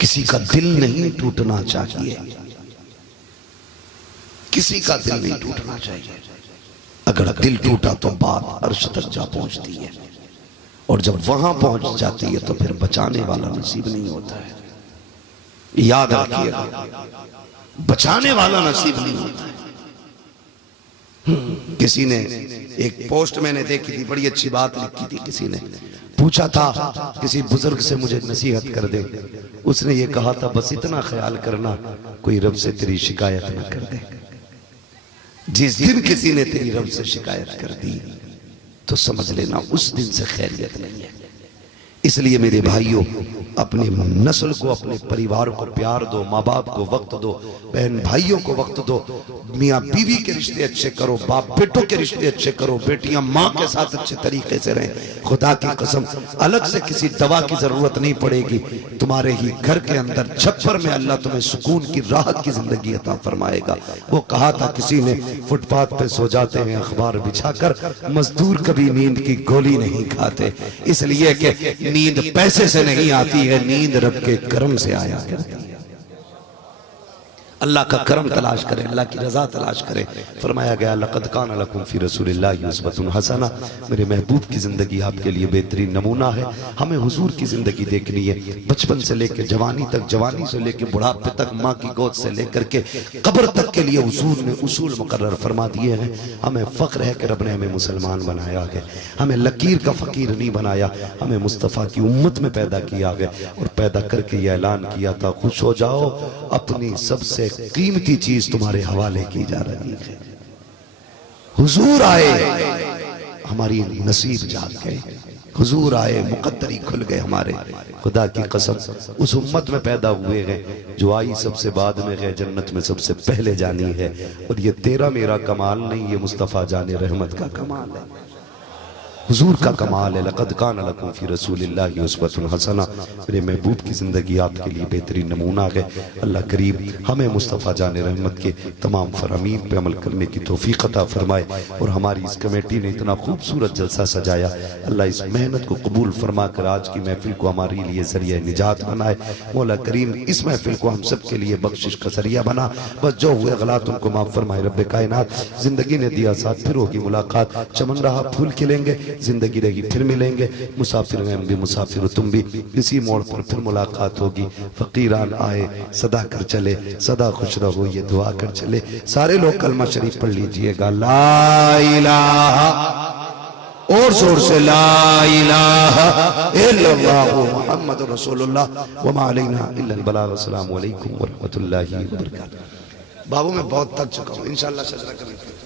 किसी का दिल नहीं टूटना चाहिए, किसी का दिल नहीं टूटना चाहिए। अगर दिल टूटा तो बात अर्श तक जा पहुंचती है, और जब वहां पहुंच जाती है तो फिर बचाने वाला नसीब नहीं होता है। याद रखिएगा, बचाने वाला नसीब नहीं होता है। किसी ने एक पोस्ट मैंने देखी थी, बड़ी अच्छी बात लिखी थी। किसी ने पूछा था किसी बुजुर्ग से मुझे नसीहत कर दे, उसने ये कहा था बस इतना ख्याल करना कोई रब से तेरी शिकायत ना कर दे। जिस दिन किसी ने तेरी रब से शिकायत कर दी तो समझ लेना उस दिन से खैरियत नहीं है। इसलिए मेरे भाइयों, अपने नस्ल को, अपने परिवार को प्यार दो, माँ बाप को वक्त दो, बहन भाइयों को वक्त दो, मियाँ बीवी के रिश्ते अच्छे करो, बाप बेटों के रिश्ते अच्छे करो, बेटियां माँ के साथ अच्छे तरीके से रहें। खुदा की कसम अलग से किसी दवा की जरूरत नहीं पड़ेगी, तुम्हारे ही घर के अंदर छप्पर में अल्लाह तुम्हें सुकून की राहत की जिंदगी अता फरमाएगा। वो कहा था किसी ने, फुटपाथ पे सो जाते हैं अखबार बिछाकर, मजदूर कभी नींद की गोली नहीं खाते। इसलिए कि नींद पैसे से नहीं आती है, नींद रब के करम से आया करती है। अल्लाह का करम तलाश करें, अल्लाह की रजा तलाश करें। फरमाया गया लक़द कान लकुम फ़ी रसूलिल्लाहि उस्वतुन हसना, मेरे महबूब की जिंदगी आपके लिए बेहतरीन नमूना है। हमें हुजूर की जिंदगी देखनी है, बचपन से लेकर जवानी तक, जवानी से लेकर बुढ़ापे तक, माँ की गोद से लेकर के कब्र तक के लिए हुजूर ने उसूल मुकर्रर फरमा दिए हैं। हमें फ़ख्र है कि रब ने हमें मुसलमान बनाया है, हमें लकीर का फ़कीर नहीं बनाया, हमें मुस्तफ़ा की उम्मत में पैदा किया गया और पैदा करके ये ऐलान किया था खुश हो जाओ, अपनी सबसे कीमती चीज तुम्हारे हवाले की जा रही है। हुजूर आए, हमारी नसीब जाग गए, हुजूर आए, मुकद्दरी खुल गए हमारे। खुदा की कसम उस उम्मत में पैदा हुए हैं जो आई सबसे बाद में गए, जन्नत में सबसे पहले जानी है। और ये तेरा मेरा कमाल नहीं, ये मुस्तफ़ा जाने रहमत का कमाल है, हुजूर का कमाल है। लक़द कान लकुम फ़ी रसूलिल्लाहि उस्वतुन हसना, मेरे महबूब की ज़िंदगी आपके लिए बेहतरीन नमूना है। अल्लाह करीब हमें मुस्तफ़ा जाने रहमत के तमाम फ़रामीन पे अमल करने की तौफ़ीक़ अता फ़रमाए। और हमारी इस कमेटी ने इतना खूबसूरत जलसा सजाया, अल्लाह इस मेहनत को कबूल फरमा कर आज की महफिल को हमारे लिए ज़रिया निजात बनाए। मौला करीम इस महफिल को हम सब के लिए बख्शिश का ज़रिया बना। बस जो हुए गलत उनको माफ़ फरमाए रब्बे कायनात। ज़िंदगी ने दिया साथ, फिर होगी मुलाकात, चमन रहा फूल खिलेंगे, जिंदगी रहेगी फिर मिलेंगे। मुसाफिर हैं हम भी, मुसाफिर तुम भी, इसी मोड़ पर फिर मुलाकात होगी। फकीरान आए सदा कर चले, सदा खुश रहो ये दुआ कर चले। सारे लोग कलमा शरीफ पढ़ लीजिएगा, ला इलाहा, और जोर से ला इलाहा इल्लल्लाहु मुहम्मदुर रसूलुल्लाह व मा अलैना इल्ला अल बलाग। अस्सलामु अलैकुम व रहमतुल्लाहि व बरकातहू। बाबू मैं बहुत थक चुका हूँ, इंशाअल्लाह सजदा करेंगे।